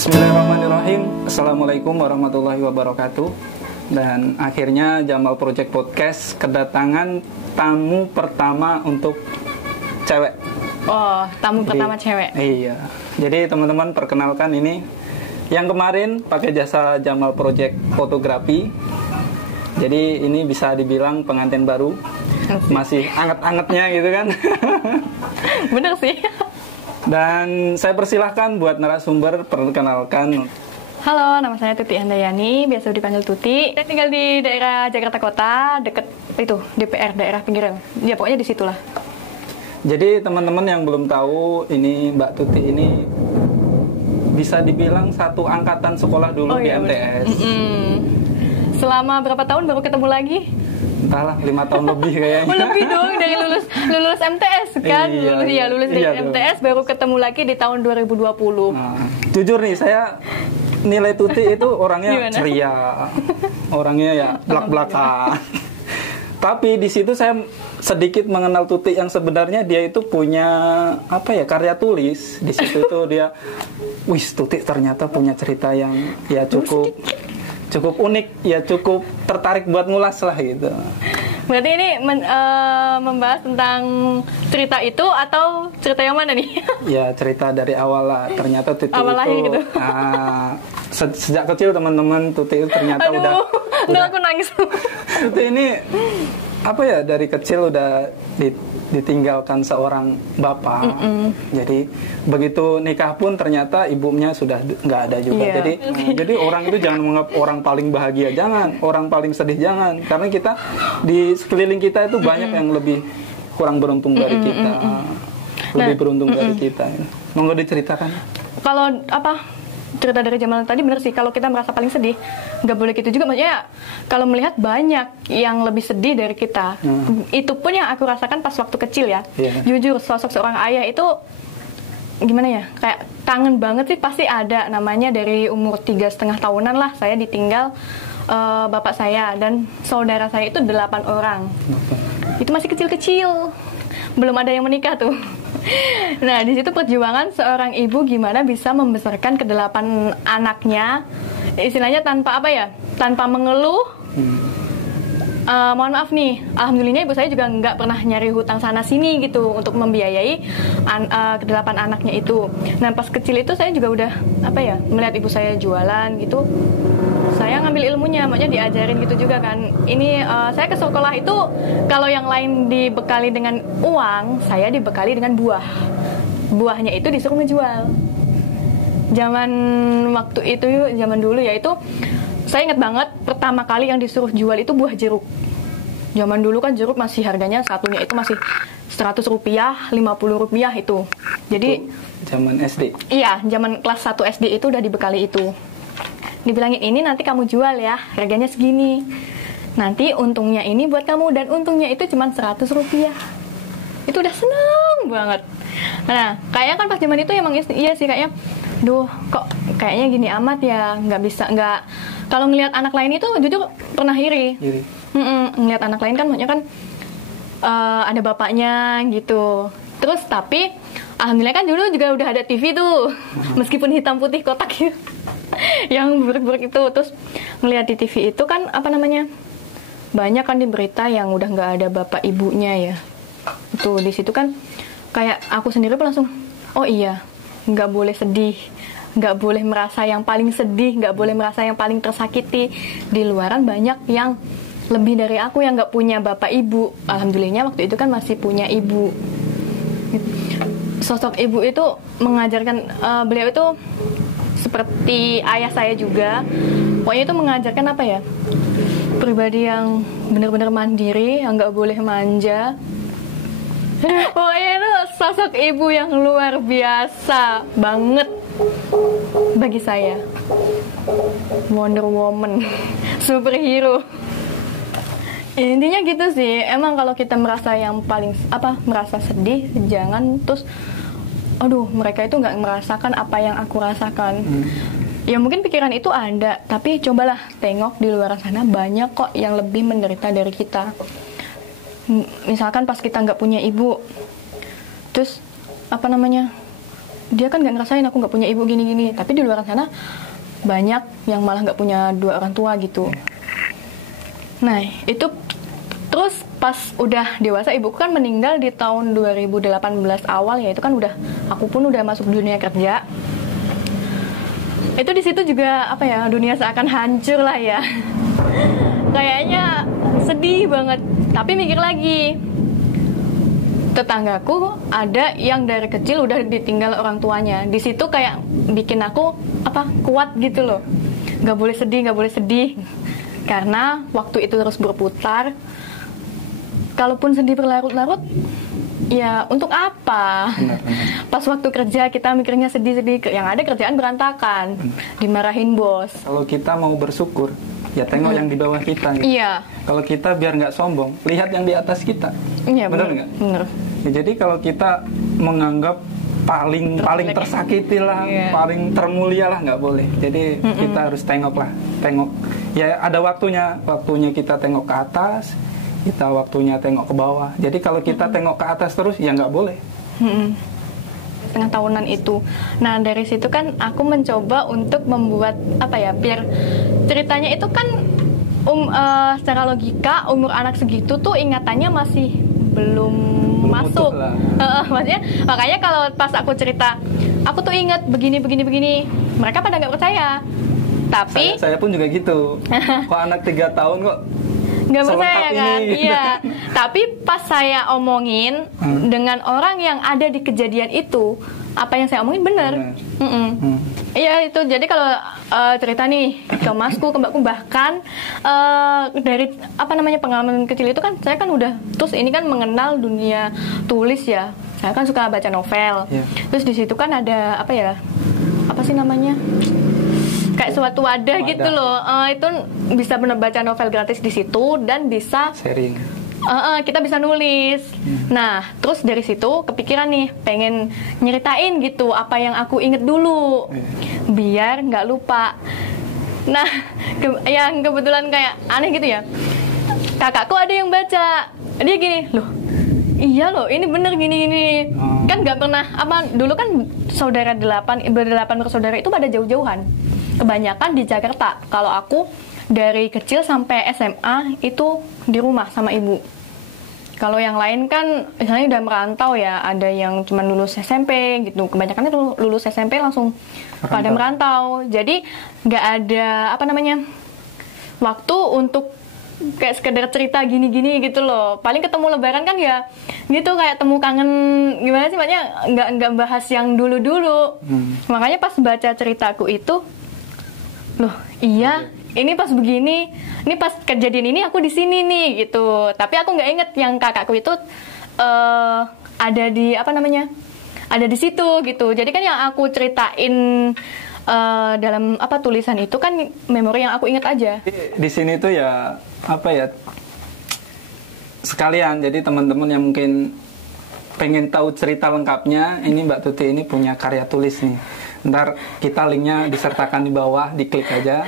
Bismillahirrahmanirrahim. Assalamualaikum warahmatullahi wabarakatuh. Dan akhirnya Jamal Project Podcast kedatangan tamu pertama untuk cewek. Oh, tamu pertama cewek. Iya. Jadi teman-teman perkenalkan ini yang kemarin pakai jasa Jamal Project Fotografi. Jadi ini bisa dibilang pengantin baru. Masih anget-angetnya gitu kan. Bener sih. Dan saya persilahkan buat narasumber perkenalkan. Halo, nama saya Tuti Handayani, biasa dipanggil Tuti. Saya tinggal di daerah Jakarta Kota, deket itu DPR, daerah pinggiran. Ya pokoknya di situlah. Jadi teman-teman yang belum tahu, ini Mbak Tuti ini bisa dibilang satu angkatan sekolah dulu di MTS. Selama berapa tahun baru ketemu lagi? Entahlah, 5 tahun lebih kayaknya. Oh, lebih dong, dari lulus MTS kan? Lulus dari MTS baru ketemu lagi di tahun 2020. Nah, jujur nih, saya nilai Tuti itu orangnya Gimana? ceria, orangnya ya blak-blakan. Tapi di situ saya sedikit mengenal Tuti yang sebenarnya dia itu punya apa ya, karya tulis. Di situ tuh dia, wih, Tuti ternyata punya cerita yang ya cukup unik, ya cukup tertarik buat ngulas lah gitu. Berarti ini membahas tentang cerita itu atau cerita yang mana nih? Ya cerita dari awal lah. Ternyata Tuti awal lahir itu gitu. Sejak kecil teman-teman Tuti itu ternyata udah aku nangis. Tuti ini apa ya, dari kecil udah ditinggalkan seorang bapak. Jadi begitu nikah pun ternyata ibunya sudah nggak ada juga. Jadi orang itu jangan menganggap orang paling bahagia, jangan, orang paling sedih jangan, karena kita di sekeliling kita itu banyak yang lebih kurang beruntung dari kita, lebih beruntung dari kita. Monggo diceritakan. Kalau apa cerita dari Jamal tadi bener sih, kalau kita merasa paling sedih nggak boleh gitu juga, maksudnya kalau melihat banyak yang lebih sedih dari kita. Itu pun yang aku rasakan pas waktu kecil ya. Jujur, sosok seorang ayah itu gimana ya, kayak kangen banget sih, pasti ada namanya. Dari umur 3,5 tahunan lah saya ditinggal bapak saya dan saudara saya itu 8 orang. Itu masih kecil-kecil, belum ada yang menikah tuh. Nah, di situ perjuangan seorang ibu gimana bisa membesarkan ke-8 anaknya, istilahnya tanpa apa ya, tanpa mengeluh. Mohon maaf nih, alhamdulillah ibu saya juga nggak pernah nyari hutang sana sini gitu untuk membiayai ke-8 anaknya itu. Nah, pas kecil itu saya juga udah apa ya, melihat ibu saya jualan gitu. Saya ngambil ilmunya, makanya diajarin gitu juga kan. Ini saya ke sekolah itu, kalau yang lain dibekali dengan uang, saya dibekali dengan buah. Buahnya itu disuruh ngejual. Zaman waktu itu, zaman dulu ya, itu saya ingat banget pertama kali yang disuruh jual itu buah jeruk. Zaman dulu kan jeruk masih harganya satunya itu masih 100 rupiah, 50 rupiah itu. Jadi zaman SD? Iya, zaman kelas 1 SD itu udah dibekali itu. Dibilangin, ini nanti kamu jual ya, harganya segini. Nanti untungnya ini buat kamu, dan untungnya itu cuma 100 rupiah. Itu udah seneng banget. Nah, kayaknya kan pas zaman itu emang iya sih, kayaknya duh, kok kayaknya gini amat ya, nggak. Kalau ngelihat anak lain itu jujur pernah iri. Ngelihat anak lain kan maksudnya kan ada bapaknya gitu. Terus tapi alhamdulillah kan dulu juga udah ada TV tuh, meskipun hitam putih kotak gitu. Yang buruk-buruk itu. Terus ngelihat di TV itu kan apa namanya, banyak kan di berita yang udah nggak ada bapak ibunya ya. Itu di situ kan kayak aku sendiri pun langsung, oh iya, nggak boleh sedih, nggak boleh merasa yang paling sedih, nggak boleh merasa yang paling tersakiti. Di luaran banyak yang lebih dari aku yang nggak punya bapak ibu. Alhamdulillahnya waktu itu kan masih punya ibu. Sosok ibu itu mengajarkan, beliau itu seperti ayah saya juga. Pokoknya itu mengajarkan apa ya, pribadi yang benar-benar mandiri, yang nggak boleh manja. Pokoknya itu sosok ibu yang luar biasa banget bagi saya. Wonder Woman, superhero. Intinya gitu sih. Emang kalau kita merasa yang paling merasa sedih, jangan terus aduh, mereka itu nggak merasakan apa yang aku rasakan. Ya mungkin pikiran itu ada, tapi cobalah tengok di luar sana, banyak kok yang lebih menderita dari kita. Misalkan pas kita nggak punya ibu, terus dia kan nggak ngerasain aku nggak punya ibu gini-gini. Tapi di luar sana banyak yang malah nggak punya dua orang tua gitu. Nah itu terus pas udah dewasa, ibuku kan meninggal di tahun 2018 awal ya, itu kan udah aku pun udah masuk dunia kerja. Itu di situ juga apa ya, dunia seakan hancur lah ya. Kayaknya sedih banget. Tapi mikir lagi, tetanggaku ada yang dari kecil udah ditinggal orang tuanya. Di situ kayak bikin aku kuat gitu loh. Gak boleh sedih. Karena waktu itu terus berputar. Kalaupun sedih berlarut-larut, ya untuk apa? Benar. Pas waktu kerja kita mikirnya sedih-sedih, yang ada kerjaan berantakan, dimarahin bos. Kalau kita mau bersyukur, ya tengok yang di bawah kita. Gitu. Iya. Kalau kita biar nggak sombong, lihat yang di atas kita. Iya, benar nggak? Benar. Ya, jadi kalau kita menganggap paling tersakiti lah, paling termulia lah, nggak boleh. Jadi kita harus tengok. Ya ada waktunya kita tengok ke atas, kita waktunya tengok ke bawah. Jadi kalau kita tengok ke atas terus, ya nggak boleh. Setengah tahunan itu. Nah dari situ kan aku mencoba untuk membuat biar ceritanya itu kan secara logika umur anak segitu tuh ingatannya masih belum masuk. Maksudnya makanya kalau pas aku cerita, aku tuh ingat begini, mereka pada nggak percaya. Tapi saya pun juga gitu. Kok anak 3 tahun kok nggak percaya kan? ini. Iya. Tapi pas saya omongin dengan orang yang ada di kejadian itu, apa yang saya omongin benar. Iya itu. Jadi kalau cerita nih ke masku, ke mbakku, bahkan dari pengalaman kecil itu kan saya kan udah terus ini kan mengenal dunia tulis ya. Saya kan suka baca novel. Terus di situ kan ada apa sih namanya? Kayak suatu wadah gitu loh. Itu bisa baca novel gratis di situ dan bisa sharing. Kita bisa nulis. Nah, terus dari situ kepikiran nih pengen nyeritain gitu apa yang aku inget dulu, biar nggak lupa. Nah, yang kebetulan kayak aneh gitu ya. Kakakku ada yang baca, dia gini, loh, iya loh, ini bener gini. Kan nggak pernah dulu kan saudara 8 bersaudara itu pada jauh-jauhan. Kebanyakan di Jakarta. Kalau aku dari kecil sampai SMA itu di rumah sama ibu. Kalau yang lain kan misalnya udah merantau ya, ada yang cuma lulus SMP gitu. Kebanyakan itu lulus SMP langsung pada merantau. Jadi nggak ada waktu untuk kayak sekedar cerita gini-gini gitu loh. Paling ketemu lebaran kan ya gitu, kayak temu kangen gimana sih, makanya nggak bahas yang dulu-dulu. Makanya pas baca ceritaku itu, loh iya, ini pas begini, ini pas kejadian ini aku di sini nih gitu. Tapi aku nggak inget yang kakakku itu ada di ada di situ gitu. Jadi kan yang aku ceritain dalam tulisan itu kan memori yang aku inget aja. Di sini tuh ya sekalian, jadi teman-teman yang mungkin pengen tahu cerita lengkapnya, ini Mbak Tuti ini punya karya tulis nih. Ntar kita linknya disertakan di bawah, diklik aja.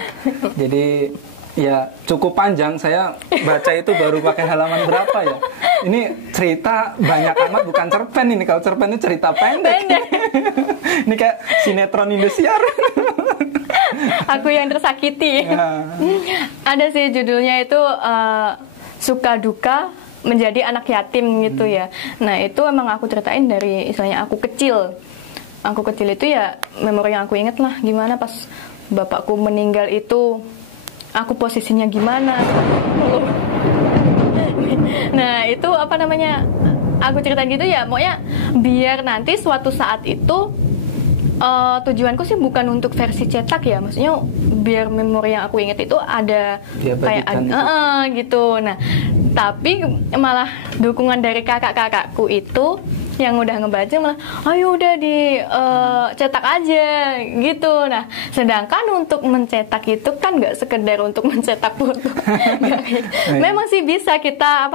Jadi ya cukup panjang, saya baca itu baru pakai halaman berapa ya. Ini cerita banyak amat, bukan cerpen ini. Kalau cerpen itu cerita pendek. Ini kayak sinetron Indosiar. Aku yang tersakiti. Ada sih judulnya itu Suka Duka Menjadi Anak Yatim gitu ya. Nah itu emang aku ceritain dari istilahnya aku kecil. Aku kecil itu ya memori yang aku inget lah, gimana pas bapakku meninggal itu aku posisinya gimana. Nah itu aku ceritain gitu ya, pokoknya biar nanti suatu saat itu tujuanku sih bukan untuk versi cetak ya, maksudnya biar memori yang aku inget itu ada kayak gitu. Nah tapi malah dukungan dari kakak-kakakku itu yang udah ngebaca malah, ayo udah cetak aja gitu. Nah sedangkan untuk mencetak itu kan nggak sekedar untuk mencetak foto. Memang sih bisa kita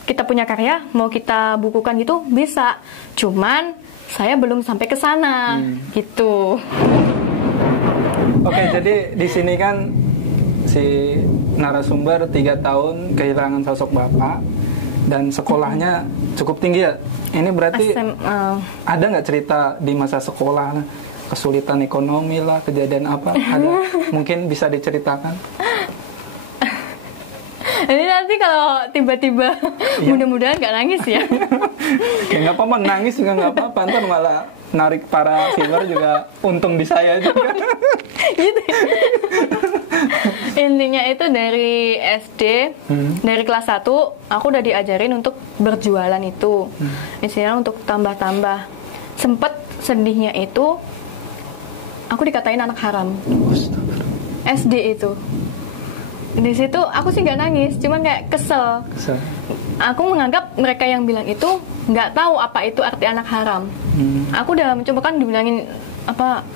kita punya karya mau kita bukukan gitu bisa, cuman saya belum sampai ke sana gitu. Oke, jadi di sini kan si narasumber 3 tahun kehilangan sosok bapak. dan sekolahnya cukup tinggi ya. Ini berarti SMA. ada nggak cerita di masa sekolah kesulitan ekonomi lah, kejadian apa? Ada mungkin bisa diceritakan? Ini nanti kalau tiba-tiba mudah-mudahan nggak nangis ya. Ya nggak apa-apa, nangis juga nggak apa-apa, ntar malah narik para viewer juga untung di saya juga. Gitu. Intinya itu dari SD, dari kelas 1 aku udah diajarin untuk berjualan itu. Istilahnya untuk tambah-tambah. Sempet sedihnya itu aku dikatain anak haram. SD itu. Di situ aku sih nggak nangis, cuman kayak kesel. Aku menganggap mereka yang bilang itu nggak tahu apa itu arti anak haram. Aku udah mencoba kan dibilangin apa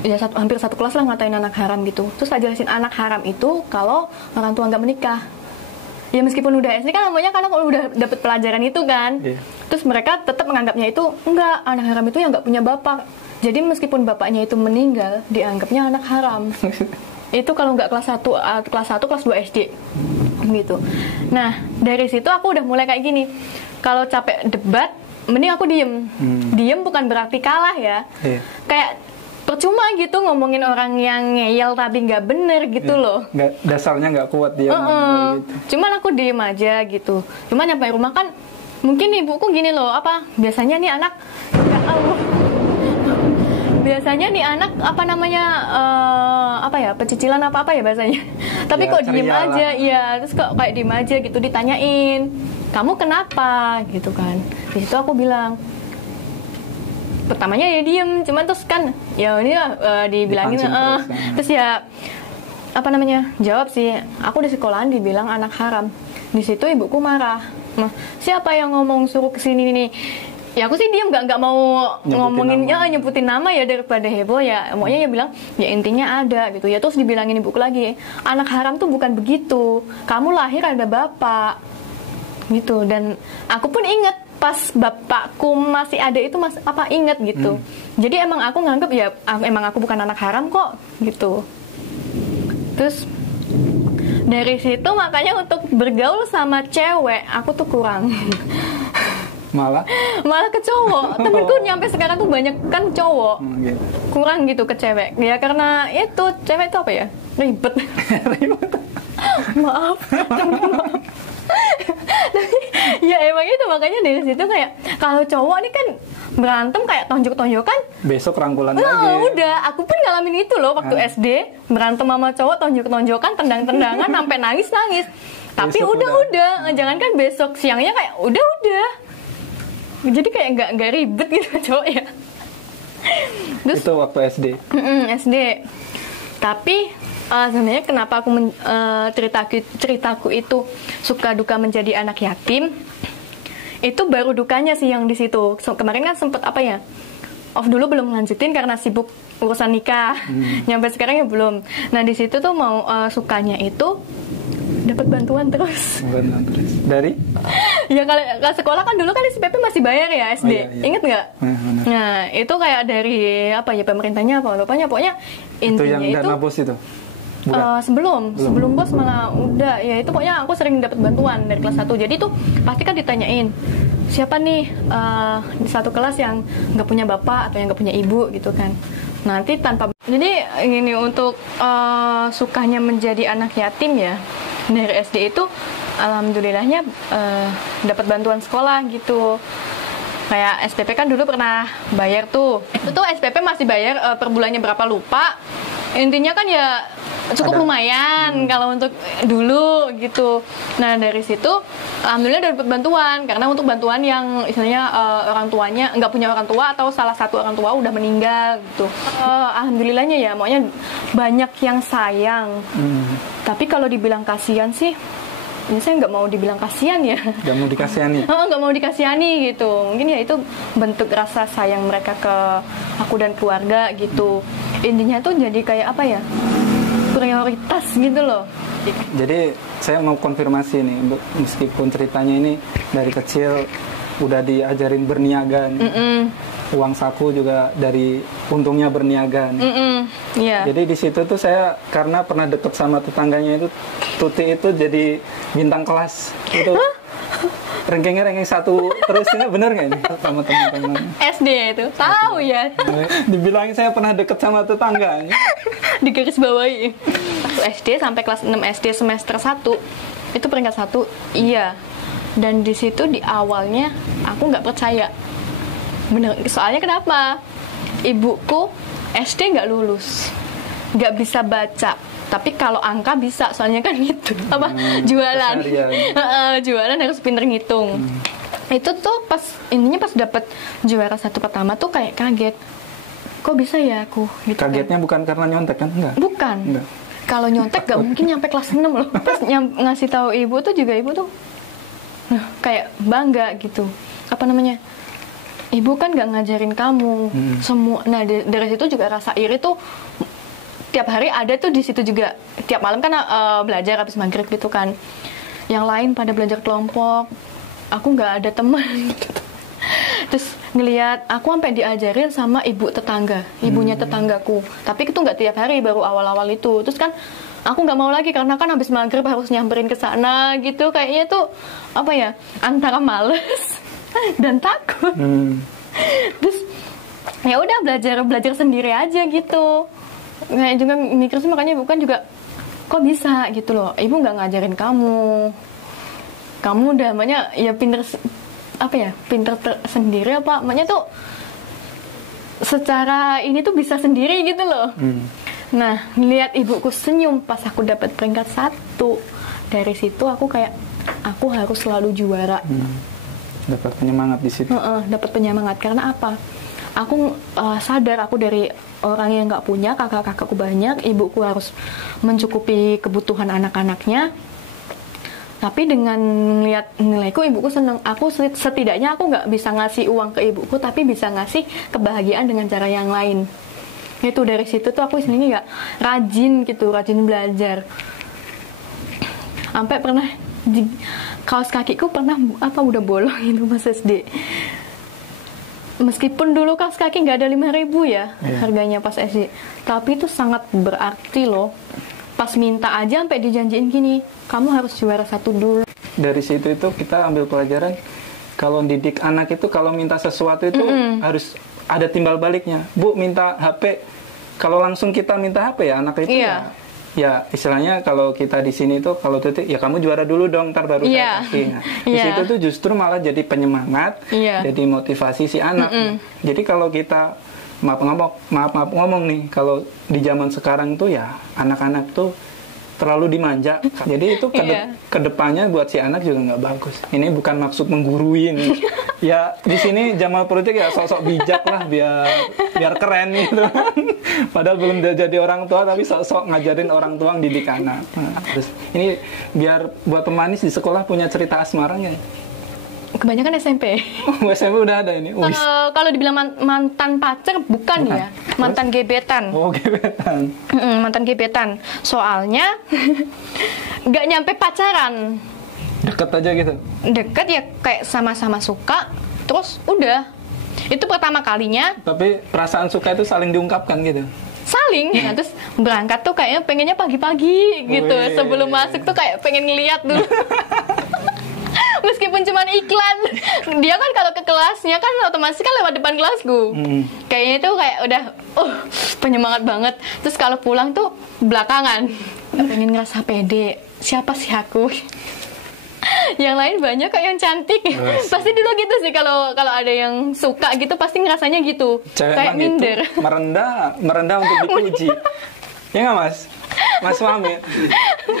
ya hampir satu kelas lah ngatain anak haram gitu. Terus tak jelasin anak haram itu kalau orang tua nggak menikah. Ya meskipun udah SD kan namanya karena kalau udah dapet pelajaran itu kan. Terus mereka tetap menganggapnya itu enggak, anak haram itu yang nggak punya bapak. Jadi meskipun bapaknya itu meninggal, dianggapnya anak haram. Itu kalau nggak kelas 1, kelas 2 SD gitu. Nah dari situ aku udah mulai kayak gini, kalau capek debat mending aku diem. Diem bukan berarti kalah ya. Kayak percuma gitu ngomongin orang yang ngeyel tapi nggak bener gitu loh. Dasarnya nggak kuat dia. Gitu. Cuman aku diem aja gitu. Cuman nyampe rumah kan mungkin ibuku gini loh, apa biasanya nih anak ya Allah, biasanya nih anak apa namanya apa ya, pecicilan apa ya bahasanya. Tapi ya, kok diem aja, iya. Terus kok kayak diem aja gitu, ditanyain kamu kenapa gitu kan. Di situ aku bilang pertamanya ya diem, cuman terus kan ya ini lah dibilangin terus ya apa namanya jawab sih, aku di sekolahan dibilang anak haram. Di situ ibuku marah, siapa yang ngomong suruh kesini nih. Ya aku sih diam, nggak mau nyebutin nama ya daripada heboh ya. Maunya ya bilang ya intinya ada gitu ya. Terus dibilangin ibuku lagi, anak haram tuh bukan begitu, kamu lahir ada bapak gitu. Dan aku pun inget pas bapakku masih ada itu inget gitu. Jadi emang aku nganggep ya emang aku bukan anak haram kok gitu. Terus dari situ makanya untuk bergaul sama cewek aku tuh kurang. Malah ke cowok. Temenku nyampe sekarang tuh banyak kan cowok. Gitu. Kurang gitu ke cewek. Ya karena itu cewek itu apa ya? Ribet. Maaf. Tapi ya emang itu makanya dari situ kayak kalau cowok nih kan berantem kayak tonjok-tonjokan. Besok rangkulan lagi. Udah, aku pun ngalamin itu loh waktu SD, berantem sama cowok tonjok-tonjokan, tendang-tendangan sampai nangis-nangis. Tapi udah, jangankan besok siangnya kayak udah. Jadi kayak nggak ribet gitu cowok ya. Terus, itu waktu SD. SD. Tapi sebenarnya kenapa aku ceritaku itu suka duka menjadi anak yatim, itu baru dukanya sih yang di situ. Kemarin kan sempet apa ya, off dulu belum lanjutin karena sibuk urusan nikah. Nyampe sekarang ya belum. Nah di situ tuh mau sukanya itu dapat bantuan terus. Dari? Ya kalau sekolah kan dulu kan SPP masih bayar ya SD. Iya. Ingat nggak? Nah itu kayak dari apa ya, pemerintahnya apa lupanya, pokoknya intinya itu yang dana bos itu. Sebelum bos malah udah ya, itu pokoknya aku sering dapat bantuan dari kelas 1. Jadi tuh pasti kan ditanyain siapa nih di satu kelas yang nggak punya bapak atau yang nggak punya ibu gitu kan. Nanti tanpa jadi ini untuk sukanya menjadi anak yatim ya, dari SD itu alhamdulillahnya dapat bantuan sekolah gitu. Kayak SPP kan dulu pernah bayar tuh. Itu tuh SPP masih bayar per bulannya berapa lupa. Intinya kan ya cukup lumayan kalau untuk dulu gitu. Nah dari situ alhamdulillah dapat bantuan, karena untuk bantuan yang istilahnya orang tuanya nggak punya orang tua atau salah satu orang tua udah meninggal gitu. Alhamdulillahnya ya, maunya banyak yang sayang. Tapi kalau dibilang kasihan sih, ya saya nggak mau dibilang kasihan ya. Nggak mau dikasihani. Nggak mau dikasihani gitu. Mungkin ya itu bentuk rasa sayang mereka ke aku dan keluarga gitu. Intinya tuh jadi kayak apa ya, prioritas gitu loh. Jadi saya mau konfirmasi nih, meskipun ceritanya ini dari kecil udah diajarin berniaga nih. Uang saku juga dari untungnya berniaga nih. Yeah. Jadi di situ tuh saya karena pernah deket sama tetangganya itu, Tuti itu jadi bintang kelas itu. ranking 1 terus ini bener nggak ini sama teman-teman? SD itu tahu ya. Dibilangin saya pernah deket sama tetangga. Digaris bawahi. Waktu SD sampai kelas 6 SD semester 1 itu peringkat 1, iya. Dan di situ di awalnya aku nggak percaya. Bener, soalnya kenapa? Ibuku SD nggak lulus, nggak bisa baca. Tapi kalau angka bisa, soalnya kan gitu. Jualan. Jualan harus pinter ngitung. Itu tuh pas dapet juara 1 pertama tuh kayak kaget. Kok bisa ya aku? Gitu kagetnya kan? Bukan karena nyontek kan? Enggak. Bukan. Enggak. Kalau nyontek gak mungkin nyampe kelas 6 loh. Pas ngasih tahu ibu tuh juga ibu tuh kayak bangga gitu. Apa namanya? Ibu kan gak ngajarin kamu semua. Nah dari situ juga rasa iri tuh tiap hari ada tuh di situ juga. Tiap malam kan belajar habis maghrib gitu kan. Yang lain pada belajar kelompok. Aku nggak ada teman. Terus ngelihat aku sampai diajarin sama ibu tetangga, ibunya tetanggaku. Tapi itu nggak tiap hari, baru awal-awal itu. Terus kan aku nggak mau lagi karena kan habis maghrib harus nyamperin ke sana gitu. Kayaknya tuh apa ya, antara males dan takut. Terus ya udah belajar sendiri aja gitu. Nah juga mikir sih, makanya bukan juga kok bisa gitu loh, ibu nggak ngajarin kamu udah makanya ya pinter sendiri apa makanya tuh secara ini tuh bisa sendiri gitu loh. Nah ngeliat ibuku senyum pas aku dapat peringkat 1, dari situ aku kayak aku harus selalu juara. Dapat penyemangat di situ. Dapat penyemangat karena apa? Aku sadar aku dari orang yang nggak punya, kakak-kakakku banyak, ibuku harus mencukupi kebutuhan anak-anaknya. Tapi dengan lihat nilaiku, ibuku seneng. Aku setidaknya aku nggak bisa ngasih uang ke ibuku, tapi bisa ngasih kebahagiaan dengan cara yang lain. Itu dari situ tuh aku sendiri nggak rajin belajar. Sampai pernah kaos kakiku pernah udah bolong itu pas SD. Meskipun dulu kaos kaki nggak ada 5.000 ya harganya pas SD, tapi itu sangat berarti loh. Pas minta aja sampai dijanjiin gini, kamu harus juara 1 dulu. Dari situ itu kita ambil pelajaran kalau didik anak itu kalau minta sesuatu itu harus ada timbal baliknya. Bu minta HP, kalau langsung kita minta HP ya anak itu ya istilahnya kalau kita di sini tuh kalau titik ya kamu juara dulu dong ntar baru saya kasih. Nah, di situ tuh justru malah jadi penyemangat, jadi motivasi si anak. Jadi kalau kita maaf ngomong nih, kalau di zaman sekarang tuh ya anak-anak tuh terlalu dimanja. Jadi itu kedepannya buat si anak juga nggak bagus. Ini bukan maksud menggurui nih. Ya di sini zaman politik ya sok-sok bijak lah biar keren gitu. Padahal belum jadi orang tua tapi sok-sok ngajarin orang tua didik anak. Nah, terus ini biar buat pemanis di sekolah punya cerita asmara nggak? Kebanyakan SMP. SMP udah ada ini. Kalau dibilang mantan pacar bukan ya, mantan gebetan. Oh gebetan. Mantan gebetan. Soalnya nggak nyampe pacaran. Deket aja gitu. Deket ya kayak sama-sama suka, terus udah. Itu pertama kalinya. Tapi perasaan suka itu saling diungkapkan gitu. Saling. Nah, terus berangkat tuh kayaknya pengennya pagi-pagi gitu. Sebelum masuk tuh kayak pengen ngeliat dulu. Meskipun cuma iklan, dia kan kalau ke kelasnya kan otomatis kan lewat depan kelasku. Kayaknya itu kayak udah penyemangat banget. Terus kalau pulang tuh belakangan pengen ngerasa pede. Siapa sih aku? Yang lain banyak kok yang cantik. Pasti dulu gitu sih kalau ada yang suka gitu pasti ngerasanya gitu. Cewek kayak minder. Itu merendah untuk dipuji. Ya nggak Mas? Mas Fahmi,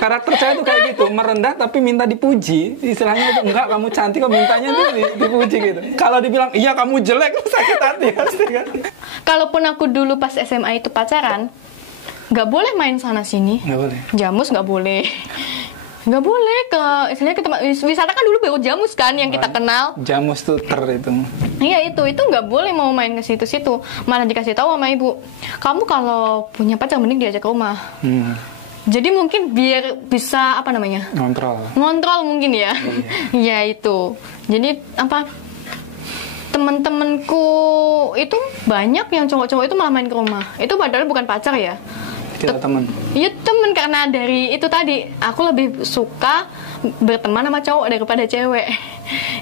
karakter saya tuh kayak gitu, merendah tapi minta dipuji. Istilahnya itu enggak kamu cantik kok mintanya tuh dipuji gitu. Kalau dibilang iya kamu jelek sakit hati pasti kan. Kalaupun aku dulu pas SMA itu pacaran, nggak boleh main sana sini. Nggak boleh. Jamus nggak boleh. Nggak boleh istilahnya ke tempat wisata kan dulu baru Jamus kan yang kita kenal. Jamus tuh itu. Iya itu nggak boleh mau main ke situ-situ. Malah dikasih tahu sama ibu, kamu kalau punya pacar mending diajak ke rumah. Jadi mungkin biar bisa apa namanya? Ngontrol mungkin ya. Iya itu. Jadi apa? Temen-temenku itu banyak yang cowok-cowok itu malah main ke rumah. Itu padahal bukan pacar ya. Tidak teman. Iya temen, karena dari itu tadi aku lebih suka berteman sama cowok daripada cewek.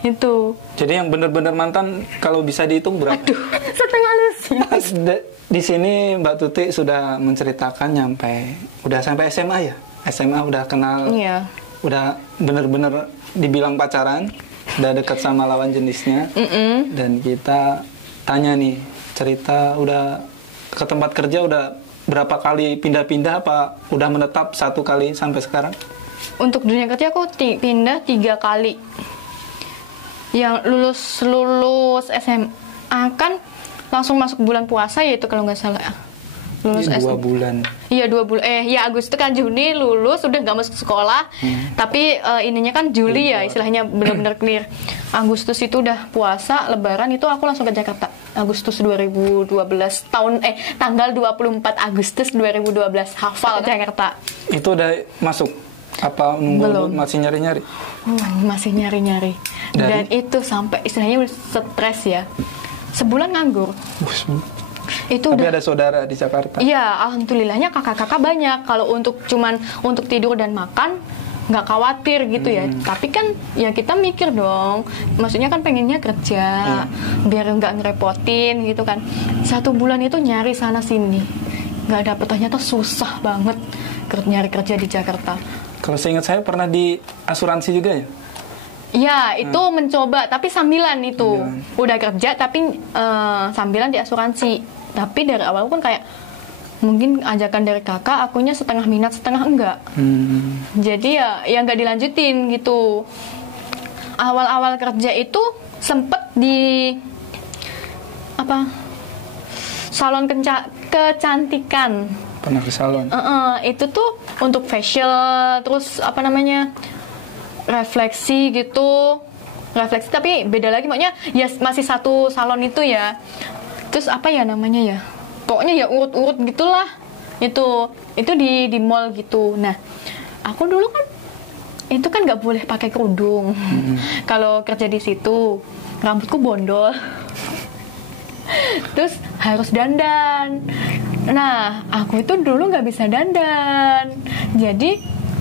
Itu. Jadi yang benar-benar mantan kalau bisa dihitung berapa? Aduh, setengah lusin. Di sini Mbak Tuti sudah menceritakan udah sampai SMA ya. SMA udah kenal. Iya. Udah benar-benar dibilang pacaran, udah dekat sama lawan jenisnya. Dan kita tanya nih, cerita udah ke tempat kerja udah berapa kali pindah-pindah, apa udah menetap 1 kali sampai sekarang? Untuk dunia kerja aku pindah 3 kali. Yang lulus SMA kan langsung masuk bulan puasa ya, itu kalau nggak salah. Lulus 2 bulan. Iya 2 bulan. Ya Agustus kan, Juni lulus udah nggak masuk sekolah. Tapi ininya kan Juli ya, istilahnya benar-benar clear. Agustus itu udah puasa, Lebaran itu aku langsung ke Jakarta. Agustus 2012 tanggal 24 Agustus 2012 hafal Jakarta. Itu udah masuk? Apa nunggu Belum. masih nyari-nyari? Masih nyari-nyari. Dan itu sampai istilahnya stres ya. Sebulan nganggur. Itu Tapi udah. ada saudara di Jakarta? Iya, alhamdulillahnya kakak-kakak banyak. Kalau untuk tidur dan makan nggak khawatir gitu ya. Tapi kan ya kita mikir dong. Maksudnya kan pengennya kerja biar nggak ngerepotin gitu kan. 1 bulan itu nyari sana sini, nggak dapet, ternyata susah banget nyari kerja di Jakarta. Kalau seingat saya pernah di asuransi juga ya? Ya, itu mencoba, tapi sambilan itu. Udah kerja, tapi sambilan di asuransi. Tapi dari awal pun kayak, mungkin ajakan dari kakak, akunya setengah minat, setengah enggak. Jadi ya nggak dilanjutin gitu. Awal-awal kerja itu sempet di salon kecantikan. Pernah ke salon? Itu tuh untuk facial, terus refleksi gitu. Refleksi tapi beda lagi, makanya ya masih satu salon itu ya. Terus namanya ya? Pokoknya ya urut-urut gitulah. Itu di mall gitu. Nah, aku dulu kan itu kan nggak boleh pakai kerudung. Kalau kerja di situ, rambutku bondol. Terus harus dandan. Nah, aku itu dulu nggak bisa dandan.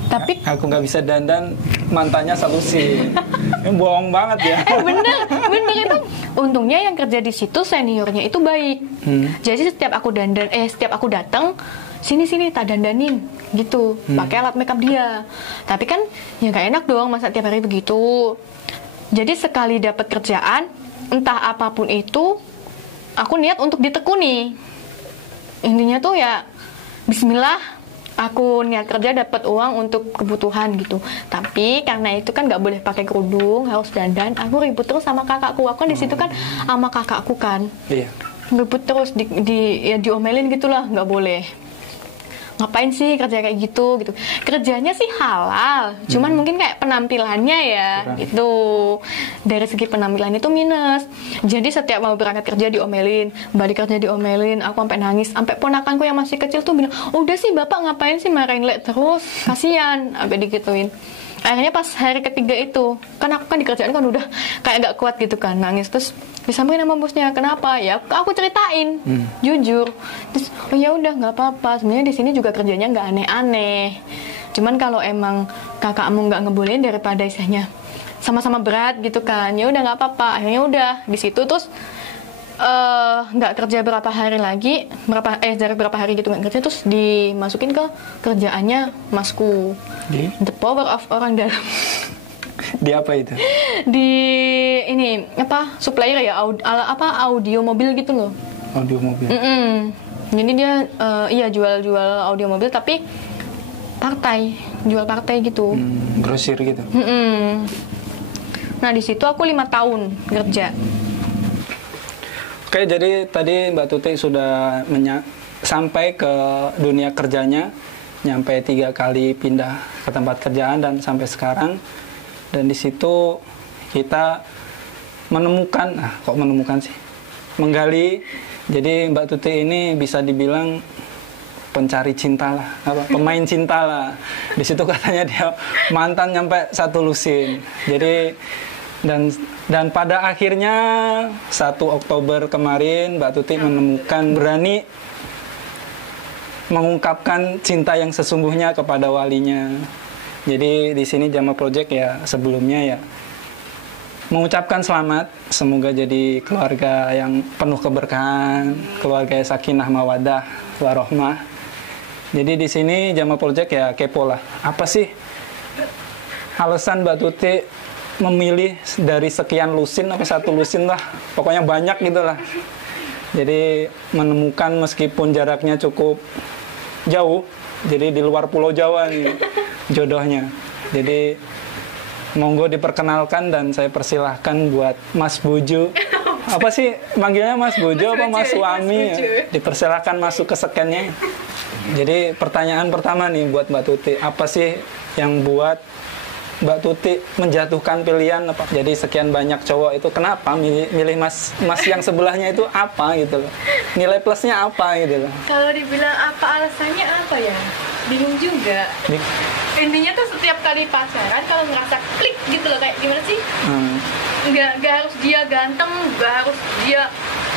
Tapi aku nggak bisa dandan, mantannya solusi. Bohong banget ya. bener itu. Untungnya yang kerja di situ seniornya itu baik. Jadi setiap aku datang, sini tak dandanin gitu, pakai alat makeup dia. Tapi kan ya nggak enak dong masa tiap hari begitu. Jadi sekali dapat kerjaan, entah apapun itu, aku niat untuk ditekuni. Intinya tuh ya bismillah, aku niat kerja dapat uang untuk kebutuhan gitu. Tapi karena itu kan nggak boleh pakai kerudung, harus dandan. Aku ribut terus sama kakakku. Aku kan di situ kan sama kakakku kan. Iya. Ribut terus diomelin gitulah, nggak boleh. Ngapain sih kerja kayak gitu. Kerjanya sih halal, cuman mungkin kayak penampilannya ya gitu. Dari segi penampilan itu minus. Jadi setiap mau berangkat kerja diomelin, balik kerja diomelin. Aku sampai nangis, sampai ponakanku yang masih kecil tuh bilang, udah sih bapak ngapain sih marahin Lek terus, kasihan, sampai digituin. Akhirnya pas hari ketiga itu, kan aku kan di kerjaan kan udah kayak gak kuat gitu kan, nangis. Terus disamperin sama bosnya, kenapa? Ya aku ceritain, jujur. Terus oh ya udah nggak apa-apa. Sebenarnya di sini juga kerjanya nggak aneh-aneh. Cuman kalau emang kakakmu nggak ngebolehin daripada istilahnya sama-sama berat gitu kan, ya udah nggak apa-apa. Akhirnya udah di situ. Terus nggak kerja berapa hari lagi, dari berapa hari gitu nggak kerja, terus dimasukin ke kerjaannya masku. The power of orang dalam. Di apa itu? Di ini supplier ya, audio mobil gitu loh. Audio mobil. Jadi dia jual audio mobil tapi jual partai gitu. Grosir gitu. Nah di situ aku 5 tahun kerja. Oke, jadi tadi Mbak Tuti sudah sampai ke dunia kerjanya, nyampe 3 kali pindah ke tempat kerjaan dan sampai sekarang. Dan di situ kita menemukan, menggali. Jadi Mbak Tuti ini bisa dibilang pencari cinta lah, pemain cinta lah. Di situ katanya dia mantan nyampe 1 lusin. Jadi dan pada akhirnya 1 Oktober kemarin Mbak Tuti menemukan, berani mengungkapkan cinta yang sesungguhnya kepada walinya. Jadi di sini Jama Project ya sebelumnya ya mengucapkan selamat, semoga jadi keluarga yang penuh keberkahan, keluarga yang sakinah mawadah warohmah. Jadi di sini Jama Project ya kepo lah. Apa sih alasan Mbak Tuti memilih dari sekian lusin apa satu lusin lah, pokoknya banyak gitu lah. Jadi menemukan meskipun jaraknya cukup jauh, jadi di luar Pulau Jawa nih jodohnya. Jadi monggo diperkenalkan dan saya persilahkan buat Mas Buju. Apa sih manggilnya Mas Buju apa Mas Suami? Dipersilahkan masuk ke scannya. Jadi pertanyaan pertama nih buat Mbak Tuti, apa sih yang buat Mbak Tuti menjatuhkan pilihan apa? Jadi sekian banyak cowok itu kenapa milih mas yang sebelahnya itu apa gitu loh? Nilai plusnya apa gitu loh? Kalau dibilang apa alasannya apa ya? Bingung juga. Intinya tuh setiap kali pacaran kalau ngerasa klik gitu loh, kayak gimana sih? Nggak harus dia ganteng, nggak harus dia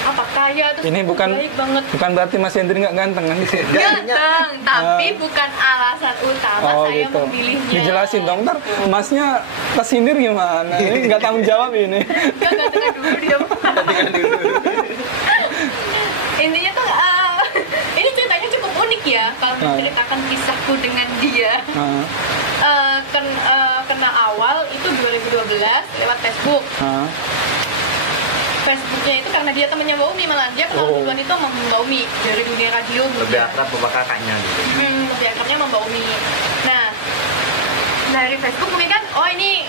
apa kaya terus ini bukan baik banget. Bukan berarti Mas Hendri nggak ganteng kan? Ganteng, tapi bukan alasan utama saya gitu. memilihnya. Dijelasin dong, ntar Masnya kesindir gimana? Ini nggak tanggung jawab ini. Gantengan dulu dia. Intinya tuh ini ceritanya cukup unik ya kalau menceritakan kisahku dengan dia. Kena awal itu 2012 lewat Facebook. Facebooknya itu karena dia temennya Mbak Umi, malah dia kenal duluan itu sama Mbak Umi dari dunia radio. Lebih akrab sama kakaknya gitu. Lebih akrabnya sama Mbak Umi. Nah, dari Facebook Umi kan, oh ini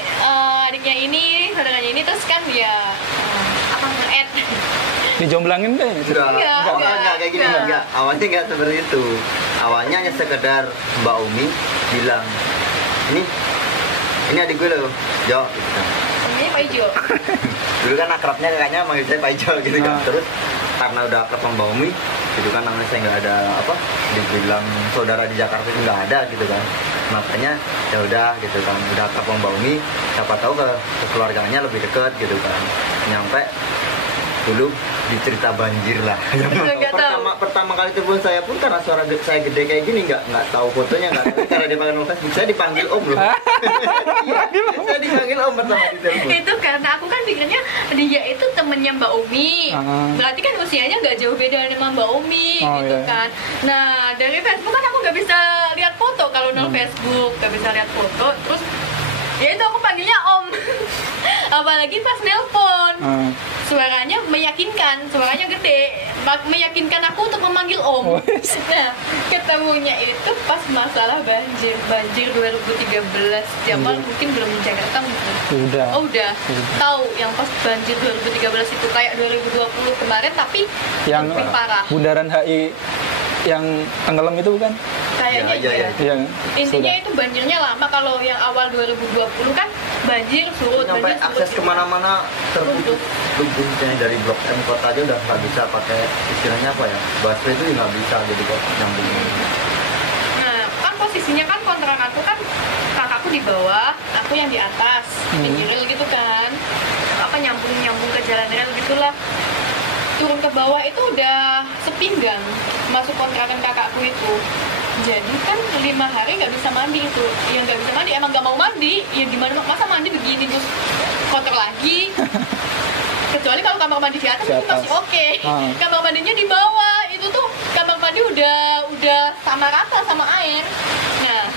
adiknya ini, saudaranya ini, terus kan dia nge-add. Dijomblangin deh. Enggak kayak gini, enggak. Awalnya enggak seperti itu. Awalnya hanya sekedar Mbak Umi bilang, ini adik gue loh, Jo. Gitu. Ini Pak Ijo. Dulu kan akrabnya kakaknya manggil saya Pak Ijo gitu kan. Terus karena udah akrab sama Mbak Umi, gitu kan namanya saya nggak ada apa, dibilang saudara di Jakarta itu nggak ada gitu kan. Makanya ya udah gitu kan, udah akrab sama Mbak Umi, siapa tahu ke keluarganya lebih dekat gitu kan. Nyampe dulu dicerita banjir lah. Pertama kali telepon saya pun karena suara saya gede kayak gini nggak tahu fotonya, nggak tahu karena dia pakai Facebook saya dipanggil Om loh. Saya dipanggil Om pertama di telepon. Itu karena aku kan pikirnya dia itu temennya Mbak Umi. Berarti kan usianya nggak jauh beda sama Mbak Umi gitu kan. Nah dari Facebook kan aku nggak bisa lihat foto kalau nol Facebook, nggak bisa lihat foto. Terus ya itu aku panggilnya Om. Apalagi pas nelpon suaranya meyakinkan, suaranya gede, meyakinkan aku untuk memanggil Om. Nah, ketemunya itu pas masalah banjir 2013. Jamal mungkin belum di Jakarta mungkin. Udah. Tahu yang pas banjir 2013 itu kayak 2020 kemarin tapi yang lebih parah. Bundaran HI yang tenggelam itu bukan? Kayaknya iya. Intinya itu banjirnya lama. Kalau yang awal 2020 kan banjir surut, sampai akses kemana-mana tertutup. Misalnya dari Blok M kota aja udah nggak bisa pakai istilahnya apa ya, busway itu nggak bisa jadi kok nyambung. Nah kan posisinya kan kontrakanku kan kakakku di bawah, aku yang di atas, pinggir rel gitu kan, apa nyambung ke jalan rel gitulah. Turun ke bawah itu udah sepinggang masuk kontrakan kakakku itu. Jadi kan 5 hari nggak bisa mandi itu. Yang nggak bisa mandi emang nggak mau mandi. Ya gimana, masa mandi begini terus kotor lagi. Kecuali kalau kamar mandi di atas itu masih oke. Kamar mandinya di bawah itu tuh kamar mandi udah sama rata sama air. Nah,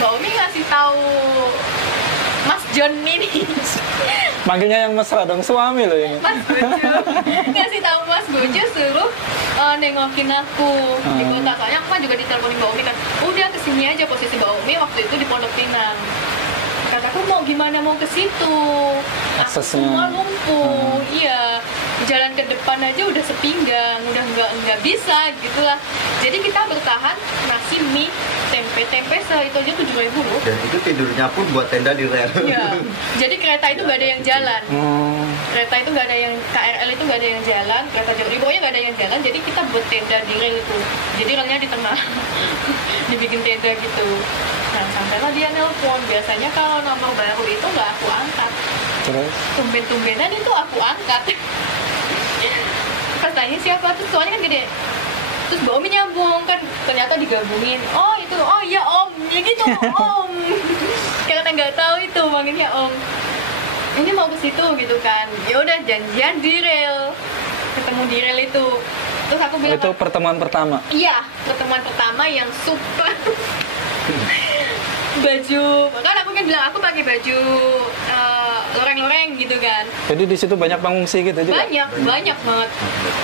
Mbak Umi ngasih tahu Mas John ini. Manggilnya yang mesra dong, suami loh ini. Mas Bojo ngasih tahu Mas Bojo suruh nengokin aku di kota. Soalnya aku kan juga diteleponin Mbak Umi kan. Udah kesini aja, posisi Mbak Umi waktu itu di Pondok Pinang. Kataku mau gimana mau ke situ? Aksesnya semua lumpuh. Iya. Jalan ke depan aja udah sepinggang, udah nggak bisa gitulah. Jadi kita bertahan nasi mie tempe itu aja 7.000 loh. Dan itu tidurnya pun buat tenda di rel. Iya. Jadi kereta itu nggak ada yang jalan. Kereta itu nggak ada yang KRL itu nggak ada yang jalan. Kereta Jawa pokoknya nggak ada yang jalan. Jadi kita buat tenda di rel itu. Jadi relnya di tengah. Dibikin tenda gitu. Nah sampailah dia nelpon. Biasanya kalau nomor baru itu nggak aku angkat. Terus? Tumben-tumbenan itu aku angkat. Pas tanya siapa tuh, soalnya kan gede. Terus Mbak Umi nyambung kan, ternyata digabungin. Oh itu, oh iya Om, ya gitu Om. Karena nggak tahu itu manggilnya Om. Ini mau ke situ gitu kan. Ya udah janjian di rel. Ketemu di rel itu. Terus aku bilang, itu pertemuan pertama. iya, pertemuan pertama yang super. Baju, kan aku kan bilang aku pakai baju loreng-loreng gitu kan. Jadi di situ banyak pengungsi gitu juga. Banyak banget.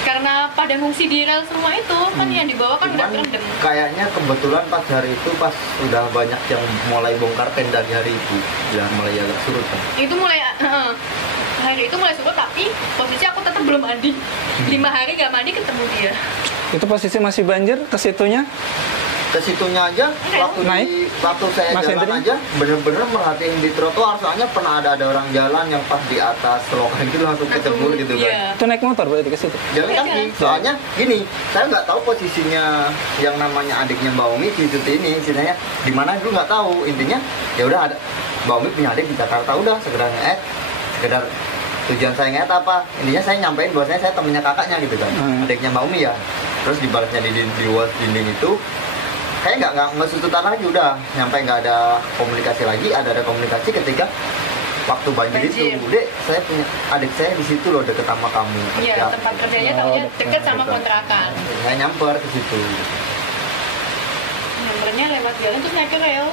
Karena pada ngungsi di rel semua itu kan yang dibawa kan udah Cuman kerendam. kayaknya kebetulan pas hari itu pas udah banyak yang mulai bongkar tenda di hari itu, ya mulai agak surut kan. Itu mulai hari itu mulai surut, tapi posisi aku tetap belum mandi. 5 hari gak mandi ketemu dia. Itu posisi masih banjir ke situnya. Ke situnya aja waktu saya Mas jalan Hendri? aja bener-bener merhatiin di trotoar, soalnya pernah ada orang jalan yang pas di atas selokan gitu langsung kecebur gitu kan. Iya. Itu naik motor berarti ke situ. Jalan kaki, soalnya gini, saya nggak tahu posisinya yang namanya adiknya Mbak Umi di situ ini, istilahnya di mana dulu nggak tahu. Intinya ya udah ada Mbak Umi punya adik di Jakarta, udah sekedar ngeet, sekedar tujuan saya ngeet apa, intinya saya nyampein bahwasanya saya temennya kakaknya gitu kan, adiknya Mbak Umi ya. Terus dibalasnya di was dinding itu, saya nggak ngesututan lagi, udah nyampe nggak ada komunikasi lagi. Ada komunikasi ketika waktu banjir itu, Dek, saya punya adik saya di situ loh, deket sama kamu. Iya, tempat kerjanya taunya deket sama kontrakan. Saya nyamper ke situ. Nyampernya lewat jalan terus naik ke rel.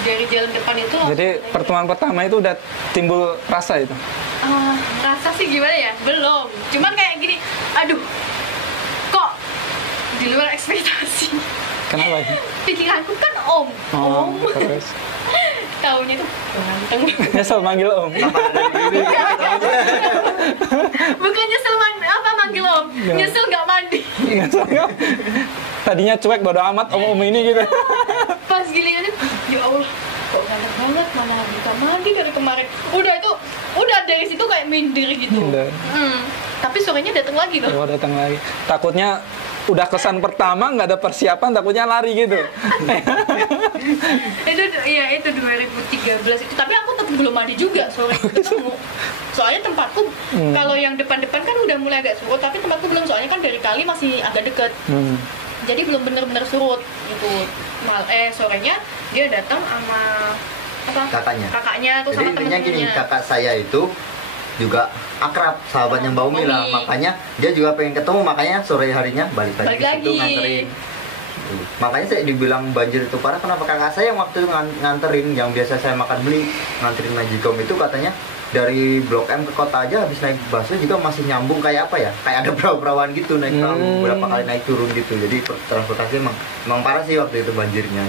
Dari jalan depan itu. Jadi pertemuan pertama itu udah timbul rasa itu. Rasa sih gimana ya? Belum. Cuman kayak gini, aduh, kok di luar ekspektasi. Kenapa? Pikiranku kan Om. Om. Terus. Taunya tuh ganteng. Nyesel manggil Om. Bukan nyesel manggil Om. Nyesel nggak mandi. Nyesel nggak? Tadinya cuek bodo amat Om ini gitu. Pas giliran itu, ya Allah, kok ganteng banget, mana bisa mandi dari kemarin. Udah dari situ kayak minder gitu. Tapi sorenya datang lagi loh. Oh, datang lagi. Takutnya udah kesan pertama nggak ada persiapan, takutnya lari gitu. itu 2013 itu, tapi aku tetap belum mandi juga sore ketemu. Soalnya tempatku kalau yang depan-depan kan udah mulai agak surut, tapi tempatku belum, soalnya kan dari kali masih agak deket. Jadi belum benar-benar surut gitu. Sorenya dia datang sama kakaknya tuh, jadi sama intinya gini, temen-temennya. kakak saya itu juga akrab sahabatnya Mbak Umi lah, makanya dia juga pengen ketemu, makanya sore harinya balik lagi ke situ nganterin. Makanya saya dibilang banjir itu parah, kenapa kakak saya yang waktu itu nganterin, yang biasa saya makan beli nganterin Magicom itu, katanya dari Blok M ke kota aja habis naik busway juga masih nyambung kayak apa ya, kayak ada perahu-perahuan gitu, naik perahu berapa kali naik turun gitu. Jadi transportasi emang parah sih waktu itu banjirnya.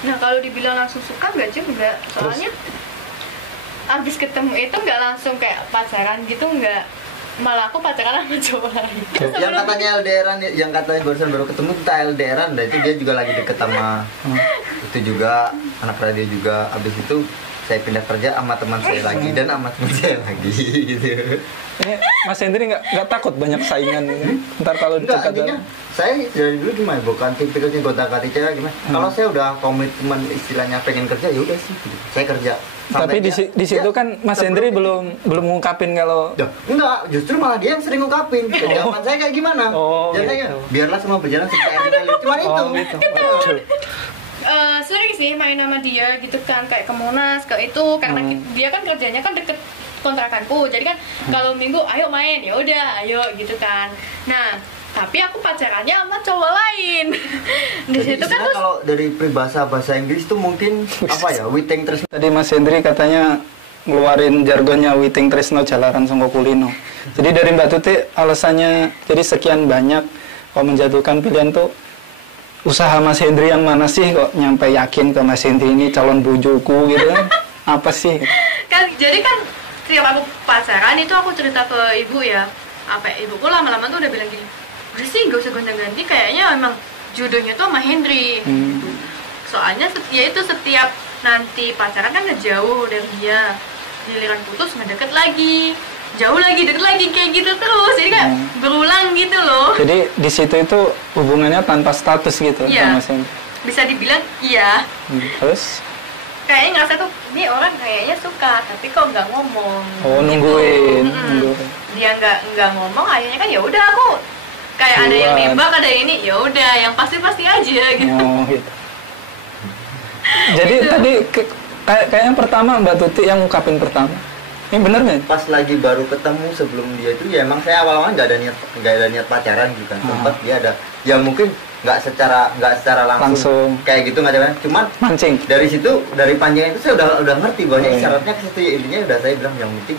Nah kalau dibilang langsung suka nggak juga, soalnya abis ketemu itu nggak langsung kayak pacaran gitu, nggak, malah aku pacaran sama cowok lain. Yang katanya LDRan, yang katanya barusan baru ketemu kita LDRan, dan itu dia juga lagi deket sama itu juga anak radio juga. Abis itu saya pindah kerja sama teman saya lagi dan sama teman saya lagi gitu. Ini Mas Hendri nggak takut banyak saingan gitu? Ntar kalau Enggak, intinya saya dari dulu gimana, bukan tipikalnya gonta-ganti cewek gimana. Kalau saya udah komitmen istilahnya pengen kerja, ya udah sih gitu. Saya kerja. Tapi di situ kan Mas Hendri belum ngungkapin kalau. Enggak, justru malah dia yang sering ngungkapin. Jawaban saya kayak gimana? Jangan biarlah semua berjalan seperti air. Cuma itu. Sering sih main sama dia gitu kan, kayak ke Monas, ke itu, karena dia kan kerjanya kan deket kontrakanku, jadi kan kalau minggu ayo main, ya udah ayo gitu kan. Nah tapi aku pacarannya sama cowok lain. Di situ kan terus, kalau dari bahasa Inggris tuh mungkin apa ya, witing tresno. Tadi Mas Hendri katanya ngeluarin jargonnya witing tresno jalaran sangko kulino. Jadi dari Mbak Tuti alasannya jadi sekian banyak kok menjatuhkan pilihan tuh, usaha Mas Hendri yang mana sih kok nyampe yakin ke Mas Hendri ini calon bojoku gitu kan? Apa sih? Jadi kan setiap aku pacaran itu aku cerita ke ibu ya, ibuku lama-lama tuh udah bilang gini, udah sih gak usah gonta-ganti, kayaknya emang jodohnya tuh sama Hendri. Soalnya setiap nanti pacaran kan ngejauh dari dia, giliran putus ngedeket lagi, jauh lagi, deket lagi, kayak gitu terus. Jadi kan berulang gitu loh. Jadi di situ itu hubungannya tanpa status gitu sama Mas Hendri. Bisa dibilang iya. Terus kayaknya ngerasa tuh ini orang kayaknya suka, tapi kok nggak ngomong. nungguin. Dia nggak ngomong, akhirnya kan ya udah aku kayak ada yang Buat. nembak, ada yang ini, ya udah yang pasti aja gitu. Oh gitu. Jadi tadi kayaknya pertama Mbak Tuti yang ngungkapin pertama. Ini bener nggak? Pas lagi baru ketemu sebelum dia itu ya emang saya awal-awal nggak ada niat pacaran gitu kan. Sempat dia ada ya mungkin nggak secara langsung kayak gitu nggak ada, cuman Mancing. dari situ, dari panjang itu saya udah ngerti bahwa syaratnya ke situ ya, intinya udah saya bilang yang penting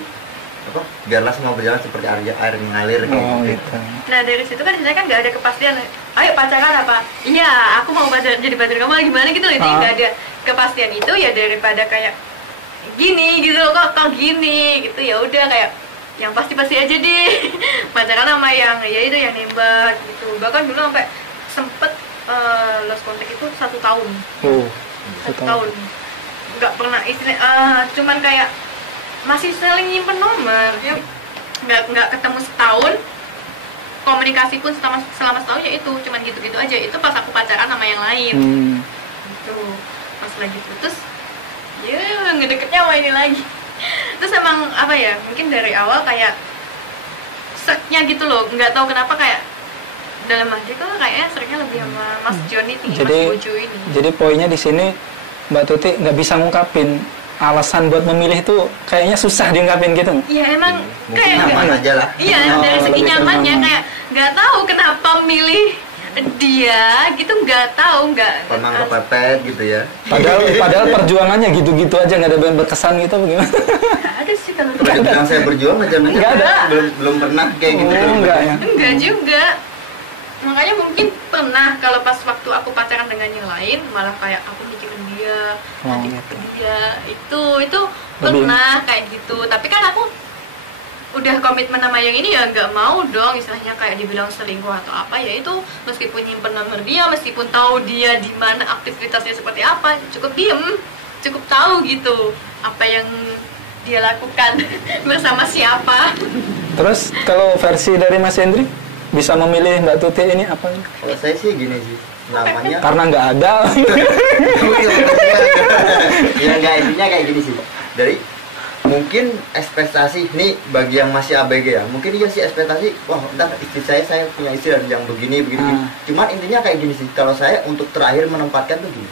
apa biarlah semua berjalan seperti air mengalir kayak gitu. Nah dari situ kan saya kan nggak ada kepastian, ayo pacaran apa? Iya, aku mau jadi pacar kamu gimana gitu, itu nggak ada kepastian itu ya, daripada kayak gini gitu loh, kok gini gitu, ya udah kayak yang pasti aja deh pacaran sama yang ya itu yang nembak gitu. Bahkan dulu sampai sempet lost contact itu 1 tahun. Oh, 1 tahun nggak pernah istilah, cuman kayak masih saling nyimpen nomor ya, nggak ketemu setahun, komunikasi pun selama setahun ya itu cuman gitu aja. Itu pas aku pacaran sama yang lain. Gitu pas lagi putus ya ngedeketnya sama ini lagi. Terus emang apa ya, mungkin dari awal kayak seknya gitu loh, nggak tahu kenapa kayak dalam hati tuh kayaknya seringnya lebih sama Mas Joni nih, Mas Bojo ini. Jadi poinnya di sini Mbak Tuti nggak bisa ngungkapin alasan buat memilih itu, kayaknya susah diungkapin gitu. Iya emang kayak nyaman aja lah. Iya dari segi nyamannya kayak nggak tahu kenapa milih dia gitu, nggak tahu, nggak Pemang kepepet gitu ya. Padahal perjuangannya gitu-gitu aja, nggak ada yang berkesan gitu bagaimana? nggak ada sih kalau Kalau dibilang saya berjuang aja Nggak ada. belum pernah kayak gitu. Enggak ya. enggak juga. Makanya mungkin pernah kalau pas waktu aku pacaran dengan yang lain malah kayak aku mikirin dia, nanti gitu. dia itu pernah kayak gitu. Tapi kan aku udah komitmen sama yang ini ya nggak mau dong istilahnya kayak dibilang selingkuh atau apa ya, itu meskipun nyimpen nomor dia, meskipun tahu dia di mana aktivitasnya seperti apa, cukup diem, cukup tahu gitu apa yang dia lakukan bersama siapa. Terus kalau versi dari Mas Hendri, bisa memilih Mbak Tuti ini apa? Kalau saya sih gini sih, namanya Karena nggak ada. ya nggak, intinya kayak gini sih. Dari mungkin ekspektasi nih bagi yang masih ABG ya, mungkin iya sih ekspektasi, wah ntar istri saya punya istri yang begini. Cuman intinya kayak gini sih, kalau saya untuk terakhir menempatkan tuh gini,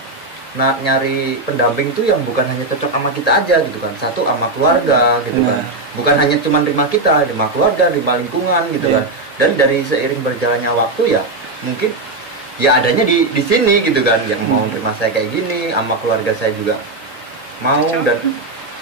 nah nyari pendamping tuh yang bukan hanya cocok sama kita aja gitu kan, satu sama keluarga gitu kan, bukan hanya cuma terima kita, terima keluarga, terima lingkungan gitu kan. Dan dari seiring berjalannya waktu ya mungkin ya adanya di sini gitu kan, yang mau terima saya kayak gini, sama keluarga saya juga mau. Dan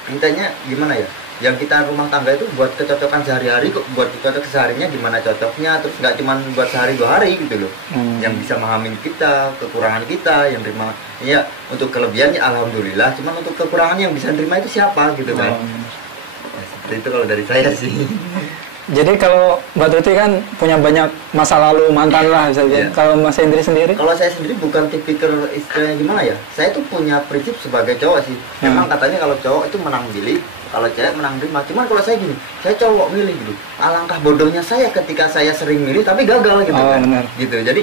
intinya gimana ya, yang kita rumah tangga itu buat kecocokan sehari-hari kok, buat cocok seharinya gimana cocoknya, terus nggak cuma buat sehari 2 hari gitu loh. Yang bisa memahami kita, kekurangan kita, yang terima ya, untuk kelebihannya alhamdulillah, cuman untuk kekurangannya yang bisa terima itu siapa gitu kan. Ya, seperti itu kalau dari saya sih. Jadi kalau Mbak Tuti kan punya banyak masa lalu, mantan lah misalnya. Kalau Mas Hendri sendiri? Kalau saya sendiri bukan tipikal istilahnya gimana ya, saya tuh punya prinsip sebagai cowok sih. Memang katanya kalau cowok itu menang milih, kalau cewek menang terima. Cuman kalau saya gini, saya cowok milih gitu. Alangkah bodohnya saya ketika saya sering milih tapi gagal gitu kan. Benar. Gitu. Jadi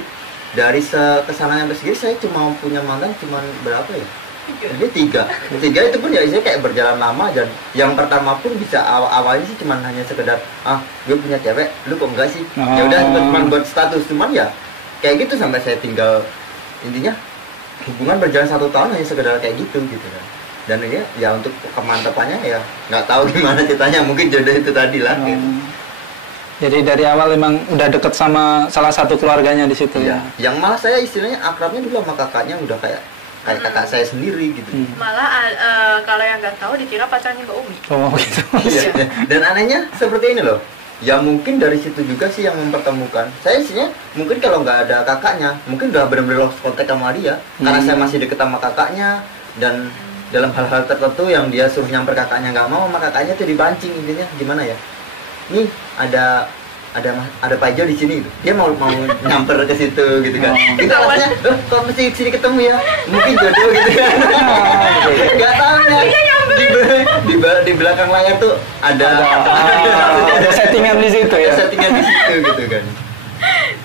dari kesalahan yang tersendiri saya cuma punya mantan cuma berapa ya? Jadi 3 itu pun ya saya kayak berjalan lama. Dan yang pertama pun bisa awalnya sih cuman hanya sekedar gue punya cewek, lu kok enggak sih? Ya udah cuma buat status, cuman ya kayak gitu sampai saya tinggal. Intinya hubungan berjalan 1 tahun hanya sekedar kayak gitu kan. Dan ini ya untuk kemantapannya ya nggak tahu gimana ceritanya, mungkin jodoh itu tadi lah. Gitu. Jadi dari awal emang udah deket sama salah satu keluarganya di situ ya. Yang malah saya istilahnya akrabnya dulu sama kakaknya udah kayak kakak saya sendiri gitu. Malah kalau yang nggak tahu dikira pacarnya Mbak Umi. Oh gitu. Iya. Dan anehnya seperti ini loh. Ya mungkin dari situ juga sih yang mempertemukan. Saya istilahnya mungkin kalau nggak ada kakaknya, mungkin udah benar-benar lost contact sama dia. Karena saya masih deket sama kakaknya, dan dalam hal-hal tertentu yang dia suruh nyamper kakaknya nggak mau, sama kakaknya tuh dipancing. Intinya gimana ya? Nih ada Pak Ijo di sini, dia mau nyamper ke situ gitu kan. Kita awalnya kok mesti sini ketemu ya, mungkin jodoh gitu kan. Nggak tahu ya, di belakang layar tuh ada settingan di situ ya. Settingan di situ gitu kan.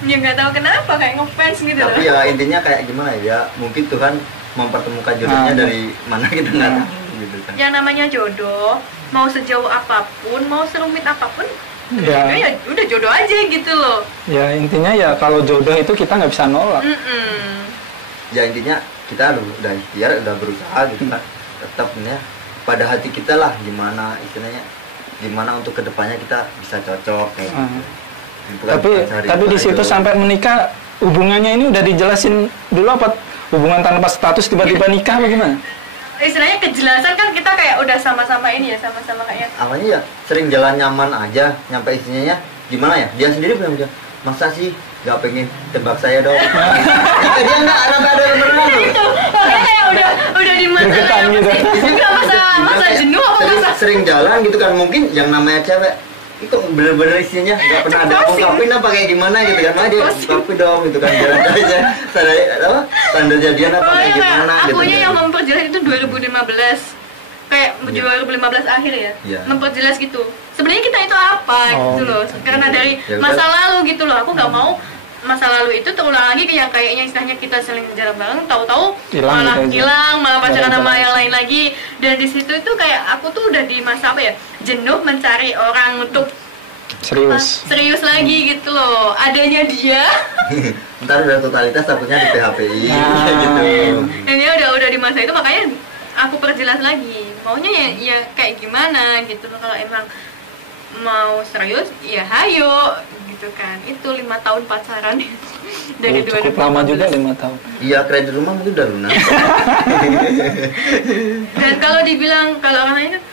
Ya nggak tahu kenapa kayak ngefans gitu. Tapi ya intinya kayak gimana ya, mungkin Tuhan mempertemukan jodohnya dari mana kita nggak tahu gitu kan. Yang namanya jodoh, mau sejauh apapun, mau serumit apapun, Ya. Ya udah jodoh aja gitu loh. Ya intinya ya kalau jodoh itu kita nggak bisa nolak. Ya intinya kita udah ikhtiar, udah berusaha gitu kan, tetap ya pada hati kita lah gimana istilahnya, gimana untuk kedepannya kita bisa cocok kayak gitu. Bukan Tapi di situ sampai menikah hubungannya ini udah dijelasin dulu apa hubungan tanpa status tiba-tiba nikah bagaimana? Istilahnya kejelasan kan kita kayak udah sama-sama ini ya, sama-sama kayak awalnya ya sering jalan nyaman aja, nyampe istrinya gimana ya, dia sendiri bilang dia masa sih nggak pengen tebak saya dong. Sampai dia nggak ada beneran tuh. itu makanya kayak udah di masa Gregetan gitu. nggak masa jenuh apa masa sering jalan gitu kan, mungkin yang namanya cewek itu bener-bener isinya nggak pernah ada ungkapin apa kayak gimana gitu kan, dia ungkapin dong gitu kan, jalan aja tanda jadian apa kayak gimana gitu. Akunya yang memperjelas itu 2015 kayak 2015 akhir ya, memperjelas gitu sebenarnya kita itu apa gitu loh, karena dari masa lalu gitu loh, aku nggak mau masa lalu itu terulang lagi yang kayaknya istilahnya kita saling jalan bareng, tahu-tahu malah hilang, malah pacaran sama yang lain lagi. Dan di situ itu kayak aku tuh udah di masa apa ya, jenuh mencari orang untuk serius lagi gitu loh, adanya dia. Ntar udah totalitas takutnya di PHPI gitu. Dan dia udah di masa itu, makanya aku perjelas lagi maunya ya kayak gimana gitu loh. Kalau emang mau serius ya hayo gitu kan. Itu 5 tahun pacaran dari 2015. Cukup lama juga 5 tahun. Iya, kredit rumah mungkin udah lunas. Dan kalau dibilang kalau orang lain kan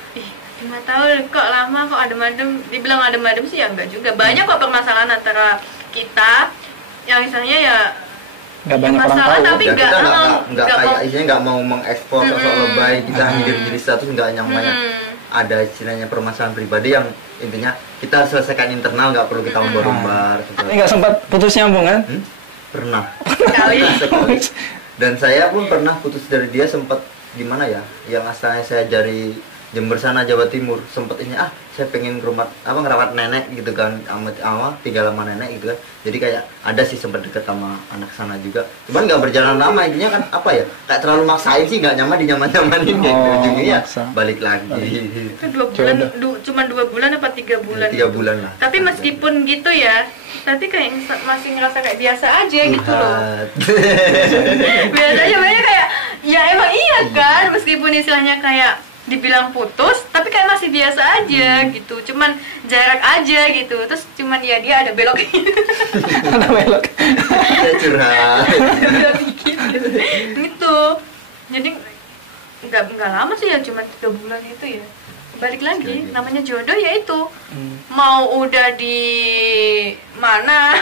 5 tahun kok lama, kok adem-adem, dibilang adem-adem sih ya enggak juga. Banyak kok permasalahan antara kita yang misalnya ya nggak banyak orang tahu, tapi ya, kita nggak kayak istilahnya nggak mau mengekspor sosok lebay, kita diri status nggak yang banyak. Ada istilahnya permasalahan pribadi yang intinya kita selesaikan internal, nggak perlu kita umbar-umbar. Ini nggak sempat putus nyambung kan? Pernah. Sekali. Dan saya pun pernah putus dari dia, sempat gimana ya, yang asalnya saya dari Jember sana Jawa Timur, sempet ini saya pengen ke rumah ngerawat nenek gitu kan, tinggal sama nenek gitu kan. Jadi kayak ada sih sempat deket sama anak sana juga, cuman nggak berjalan lama. Intinya kan apa ya, kayak terlalu maksain sih, nggak nyaman-nyamanin gitu. Ujungnya ya balik lagi. Itu 2 bulan, cuma 2 bulan apa 3 bulan? 3 bulan lah. Tapi meskipun gitu ya, tapi kayak masih ngerasa kayak biasa aja gitu loh. Biasa aja, makanya kayak ya emang iya kan, meskipun istilahnya kayak dibilang putus, tapi kayak masih biasa aja gitu, cuman jarak aja gitu. Terus cuman ya dia ada belok Ada belok. Saya curhat. gitu. Jadi nggak lama sih ya, cuma 3 bulan itu ya. Balik lagi, namanya jodoh ya itu. Mau udah di mana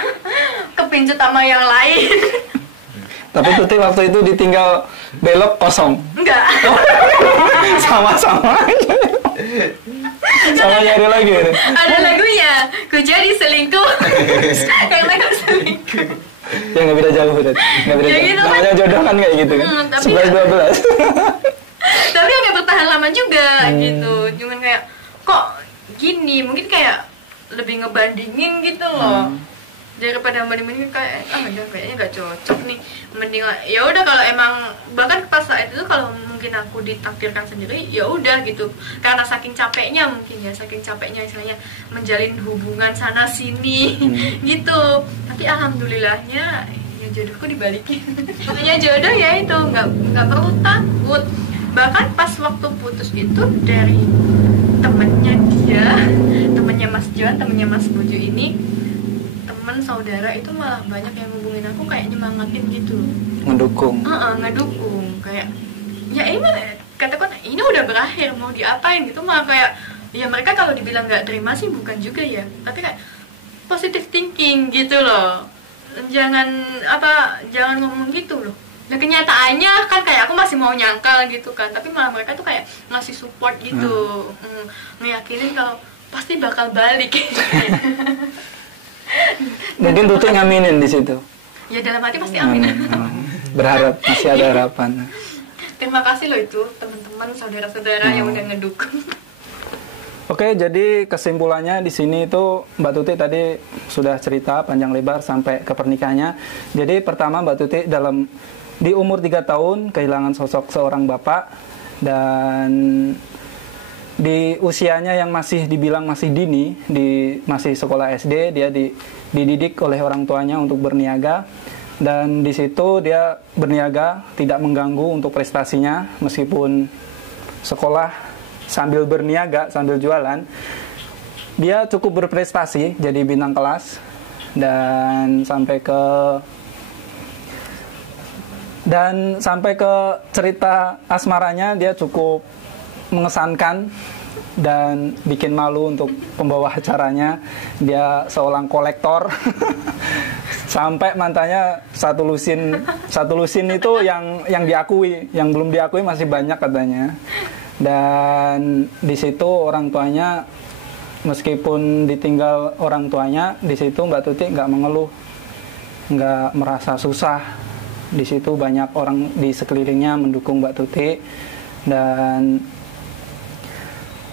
kepincut sama yang lain. Tapi Tuti waktu itu ditinggal belok kosong. Enggak. Sama-sama. Sama nyari lagi. Ada lagunya, ku jadi selingkuh. Yang lagu selingkuh. Ya nggak beda jauh berarti. Nggak beda Ya jauh. gitu kan. Namanya jodoh kan kayak gitu kan. 11-12. Tapi nggak bertahan lama juga gitu. Cuman kayak kok gini, mungkin kayak lebih ngebandingin gitu loh. Daripada mending kayak kayaknya nggak cocok nih, mending ya udah. Kalau emang bahkan pas saat itu kalau mungkin aku ditakdirkan sendiri ya udah gitu, karena saking capeknya istilahnya menjalin hubungan sana sini gitu. Tapi alhamdulillahnya ya jodohku dibalikin. Makanya jodoh ya itu nggak perlu takut. Bahkan pas waktu putus itu dari temennya Mas John, temennya Mas Bojo ini, teman saudara itu malah banyak yang hubungin aku kayak nyemangatin gitu, ngedukung kayak ya ini katakan ini udah berakhir mau diapain gitu. Malah kayak ya mereka kalau dibilang nggak terima sih bukan juga ya, tapi kayak positive thinking gitu loh. Jangan ngomong gitu loh. Nah kenyataannya kan kayak aku masih mau nyangkal gitu kan, tapi malah mereka tuh kayak ngasih support gitu, ngeyakinin kalau pasti bakal balik. Mungkin Tuti ngaminin di situ. Ya dalam hati pasti amin. Berharap masih ada harapan. Terima kasih loh itu teman-teman saudara-saudara yang udah ngedukung. Oke, jadi kesimpulannya di sini itu Mbak Tuti tadi sudah cerita panjang lebar sampai ke pernikahannya. Jadi pertama Mbak Tuti di umur 3 tahun kehilangan sosok seorang bapak, dan di usianya yang masih dibilang masih dini, masih sekolah SD, dia dididik oleh orang tuanya untuk berniaga, dan di situ dia berniaga tidak mengganggu untuk prestasinya, meskipun sekolah sambil berniaga, sambil jualan, dia cukup berprestasi jadi bintang kelas, dan sampai ke cerita asmaranya dia cukup mengesankan dan bikin malu untuk pembawa acaranya. Dia seorang kolektor sampai mantannya satu lusin itu yang diakui, yang belum diakui masih banyak katanya. Dan di situ orang tuanya, meskipun ditinggal orang tuanya, di situ Mbak Tuti nggak mengeluh, nggak merasa susah. Di situ banyak orang di sekelilingnya mendukung Mbak Tuti, dan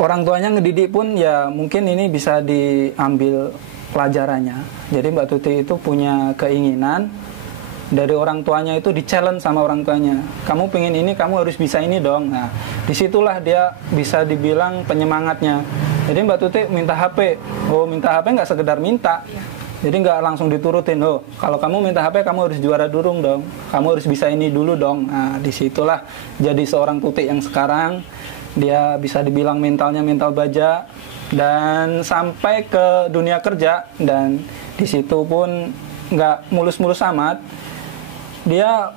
orang tuanya ngedidik pun ya mungkin ini bisa diambil pelajarannya. Jadi Mbak Tuti itu punya keinginan, dari orang tuanya itu di-challenge sama orang tuanya. Kamu pengen ini, kamu harus bisa ini dong. Nah, disitulah dia bisa dibilang penyemangatnya. Jadi Mbak Tuti minta HP. Oh, minta HP nggak sekedar minta. Jadi nggak langsung diturutin. Oh, kalau kamu minta HP, kamu harus juara dulu dong. Kamu harus bisa ini dulu dong. Nah, disitulah jadi seorang Tuti yang sekarang. Dia bisa dibilang mentalnya mental baja, dan sampai ke dunia kerja, dan di situ pun nggak mulus-mulus amat. Dia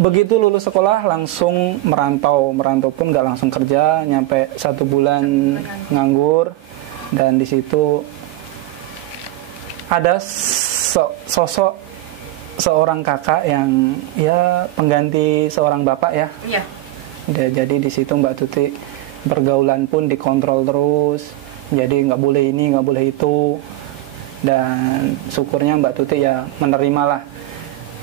begitu lulus sekolah langsung merantau pun nggak langsung kerja, nyampe 1 bulan nganggur, dan di situ ada sosok seorang kakak yang ya pengganti seorang bapak ya. Iya. Jadi di situ Mbak Tuti pergaulan pun dikontrol terus, jadi nggak boleh ini, nggak boleh itu, dan syukurnya Mbak Tuti ya menerima lah,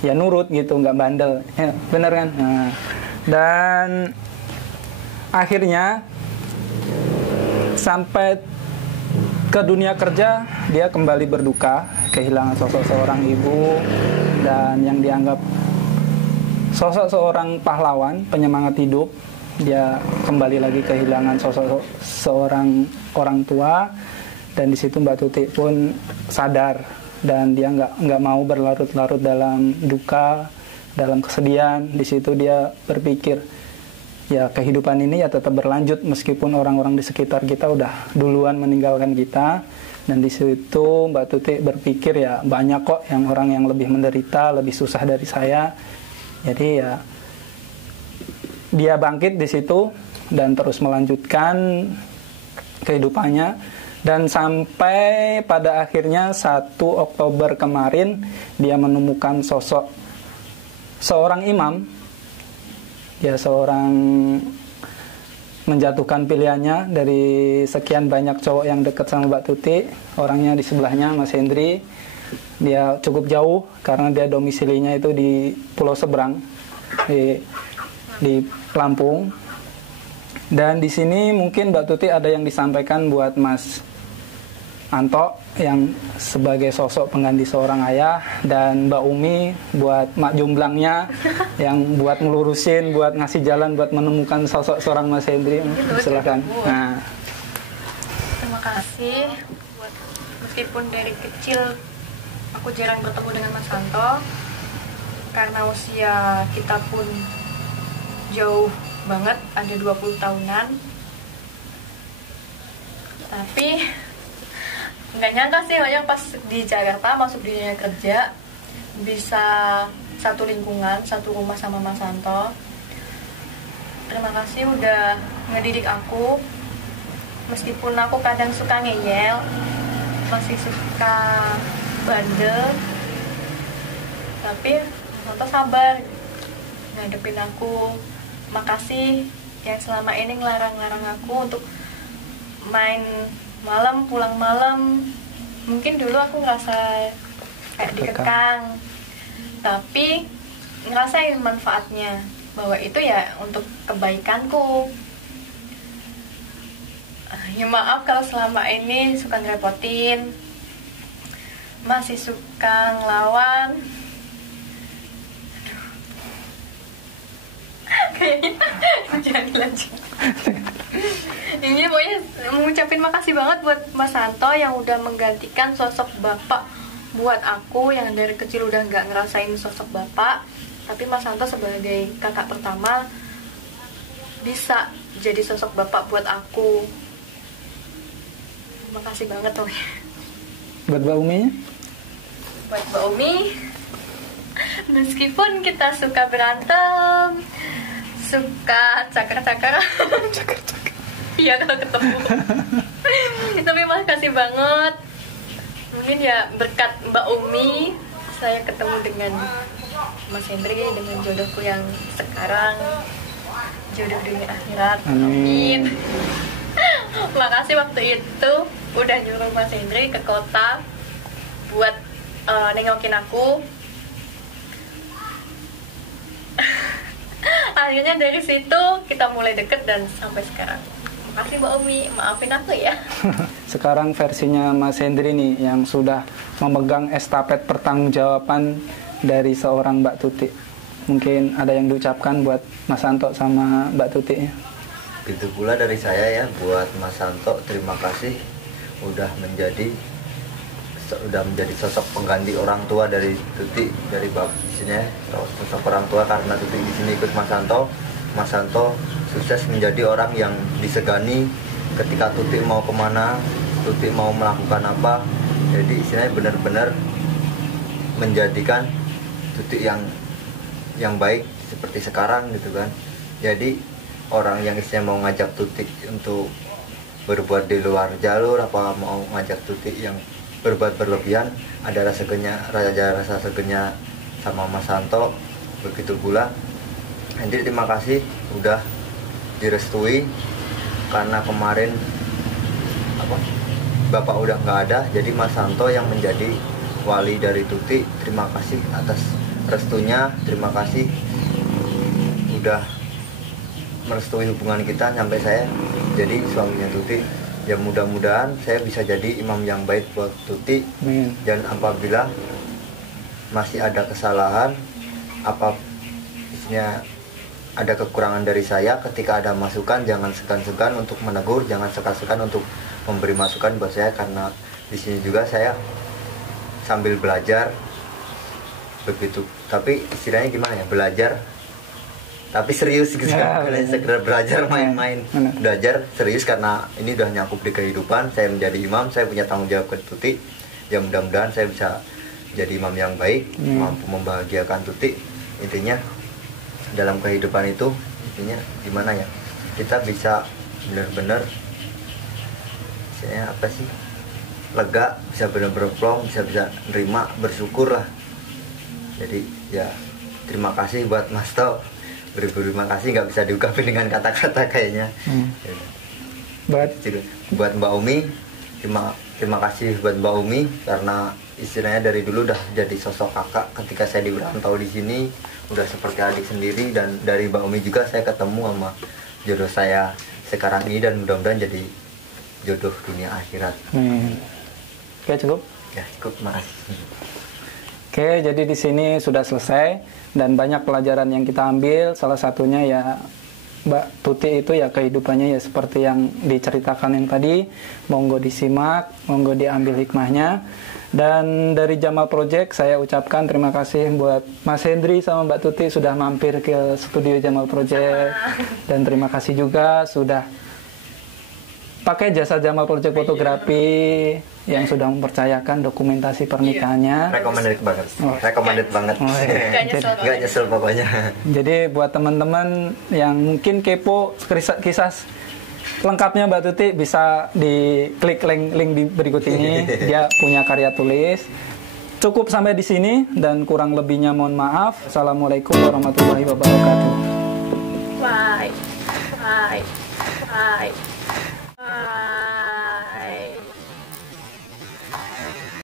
ya nurut gitu, nggak bandel, ya, bener kan? Nah, dan akhirnya sampai ke dunia kerja dia kembali berduka, kehilangan sosok seorang ibu, dan yang dianggap sosok seorang pahlawan, penyemangat hidup. Dia kembali lagi kehilangan sosok seorang orang tua, dan di situ Mbak Tuti pun sadar, dan dia nggak mau berlarut-larut dalam duka, dalam kesedihan. Di situ dia berpikir, ya kehidupan ini ya tetap berlanjut meskipun orang-orang di sekitar kita udah duluan meninggalkan kita. Dan di situ Mbak Tuti berpikir, ya banyak kok orang yang lebih menderita, lebih susah dari saya. Jadi ya dia bangkit di situ dan terus melanjutkan kehidupannya, dan sampai pada akhirnya 1 Oktober kemarin dia menemukan sosok seorang imam. Dia seorang menjatuhkan pilihannya dari sekian banyak cowok yang dekat sama Mbak Tuti. Orangnya di sebelahnya Mas Hendri. Dia cukup jauh karena dia domisilinya itu di Pulau Seberang, di Lampung. Dan di sini mungkin Mbak Tuti ada yang disampaikan buat Mas Anto yang sebagai sosok pengganti seorang ayah, dan Mbak Umi buat mak jomblangnya yang buat melurusin, buat ngasih jalan, buat menemukan sosok seorang Mas Hendri. Silakan. Nah, terima kasih. Meskipun dari kecil aku jarang bertemu dengan Mas Anto, karena usia kita pun jauh banget, ada 20 tahunan. Tapi nggak nyangka sih, hanya pas di Jakarta masuk di dunia kerja bisa satu lingkungan, satu rumah sama Mas Anto. Terima kasih udah ngedidik aku, meskipun aku kadang suka ngeyel, masih suka bandel, tapi Mas Anto sabar ngadepin aku. Makasih yang selama ini ngelarang-larang aku untuk main malam, pulang malam. Mungkin dulu aku ngerasa kayak dikekang, tapi ngerasain manfaatnya, bahwa itu ya untuk kebaikanku. Ya maaf kalau selama ini suka ngerepotin, masih suka ngelawan. Kayaknya jangan lanjut. Ini pokoknya mengucapin makasih banget buat Mas Santo yang udah menggantikan sosok bapak buat aku yang dari kecil udah nggak ngerasain sosok bapak, tapi Mas Santo sebagai kakak pertama bisa jadi sosok bapak buat aku. Makasih banget tuh. Buat Mbak Umi? Buat Mbak Umi, meskipun kita suka berantem, suka cakar-cakar, iya kalau ketemu, tapi makasih banget. Mungkin ya berkat Mbak Umi, saya ketemu dengan Mas Hendri, dengan jodohku yang sekarang, jodoh dunia akhirat. Amin. Makasih waktu itu udah nyuruh Mas Hendri ke kota buat nengokin aku. Akhirnya dari situ kita mulai deket dan sampai sekarang. Makasih Mbak Umi, maafin aku ya. Sekarang versinya Mas Hendri nih yang sudah memegang estafet pertanggungjawaban dari seorang Mbak Tuti. Mungkin ada yang diucapkan buat Mas Santo sama Mbak Tuti ya. Begitu pula dari saya ya buat Mas Santo, terima kasih udah menjadi sosok pengganti orang tua dari Tuti, dari bapak di sini, sosok orang tua karena Tuti di sini ikut Mas Santo. Mas Santo sukses menjadi orang yang disegani ketika Tuti mau kemana, Tuti mau melakukan apa. Jadi istilahnya benar-benar menjadikan Tuti yang baik seperti sekarang gitu kan. Jadi orang yang istilahnya mau ngajak Tuti untuk berbuat di luar jalur, apa mau ngajak Tuti yang berbuat berlebihan, ada rasa segenya sama Mas Santo. Begitu pula Hendri, terima kasih udah direstui karena kemarin Bapak udah nggak ada, jadi Mas Santo yang menjadi wali dari Tuti. Terima kasih atas restunya, terima kasih udah merestui hubungan kita sampai saya jadi suaminya Tuti. Ya mudah-mudahan saya bisa jadi imam yang baik buat Tuti. Dan apabila masih ada kesalahan, isinya ada kekurangan dari saya, ketika ada masukan jangan segan-segan untuk menegur, jangan segan-segan untuk memberi masukan buat saya, karena di sini juga saya sambil belajar begitu. Tapi istilahnya gimana ya, belajar tapi serius gitu kan, sekedar belajar main-main, belajar serius karena ini udah nyakup di kehidupan. Saya menjadi imam, saya punya tanggung jawab ke Tuti. Ya mudah-mudahan saya bisa jadi imam yang baik, mampu membahagiakan Tuti. Intinya dalam kehidupan itu, intinya gimana ya, kita bisa benar-benar istilahnya apa sih, lega, bisa benar-benar plong, bisa nerima, bersyukur lah. Jadi ya terima kasih buat Mas To. Terima kasih, nggak bisa diungkapin dengan kata-kata kayaknya. Buat Mbak Umi, terima kasih buat Mbak Umi karena istilahnya dari dulu udah jadi sosok kakak. Ketika saya di Berantau di sini udah seperti adik sendiri, dan dari Mbak Umi juga saya ketemu sama jodoh saya sekarang ini, dan mudah-mudahan jadi jodoh dunia akhirat. Oke, cukup? Ya cukup, makasih. Oke, jadi di sini sudah selesai dan banyak pelajaran yang kita ambil. Salah satunya ya Mbak Tuti itu ya kehidupannya ya seperti yang diceritakan yang tadi. Monggo disimak, monggo diambil hikmahnya. Dan dari Jamal Project saya ucapkan terima kasih buat Mas Hendri sama Mbak Tuti sudah mampir ke studio Jamal Project. Dan terima kasih juga sudah pakai jasa Jamal Project Fotografi yang sudah mempercayakan dokumentasi pernikahannya. Recommended banget. Recommended banget. Nggak nyesel pokoknya. Jadi buat teman-teman yang mungkin kepo kisah lengkapnya Mbak Tuti, bisa diklik link di berikut ini. Dia punya karya tulis. Cukup sampai di sini dan kurang lebihnya mohon maaf. Assalamualaikum warahmatullahi wabarakatuh. Bye. Bye. Bye.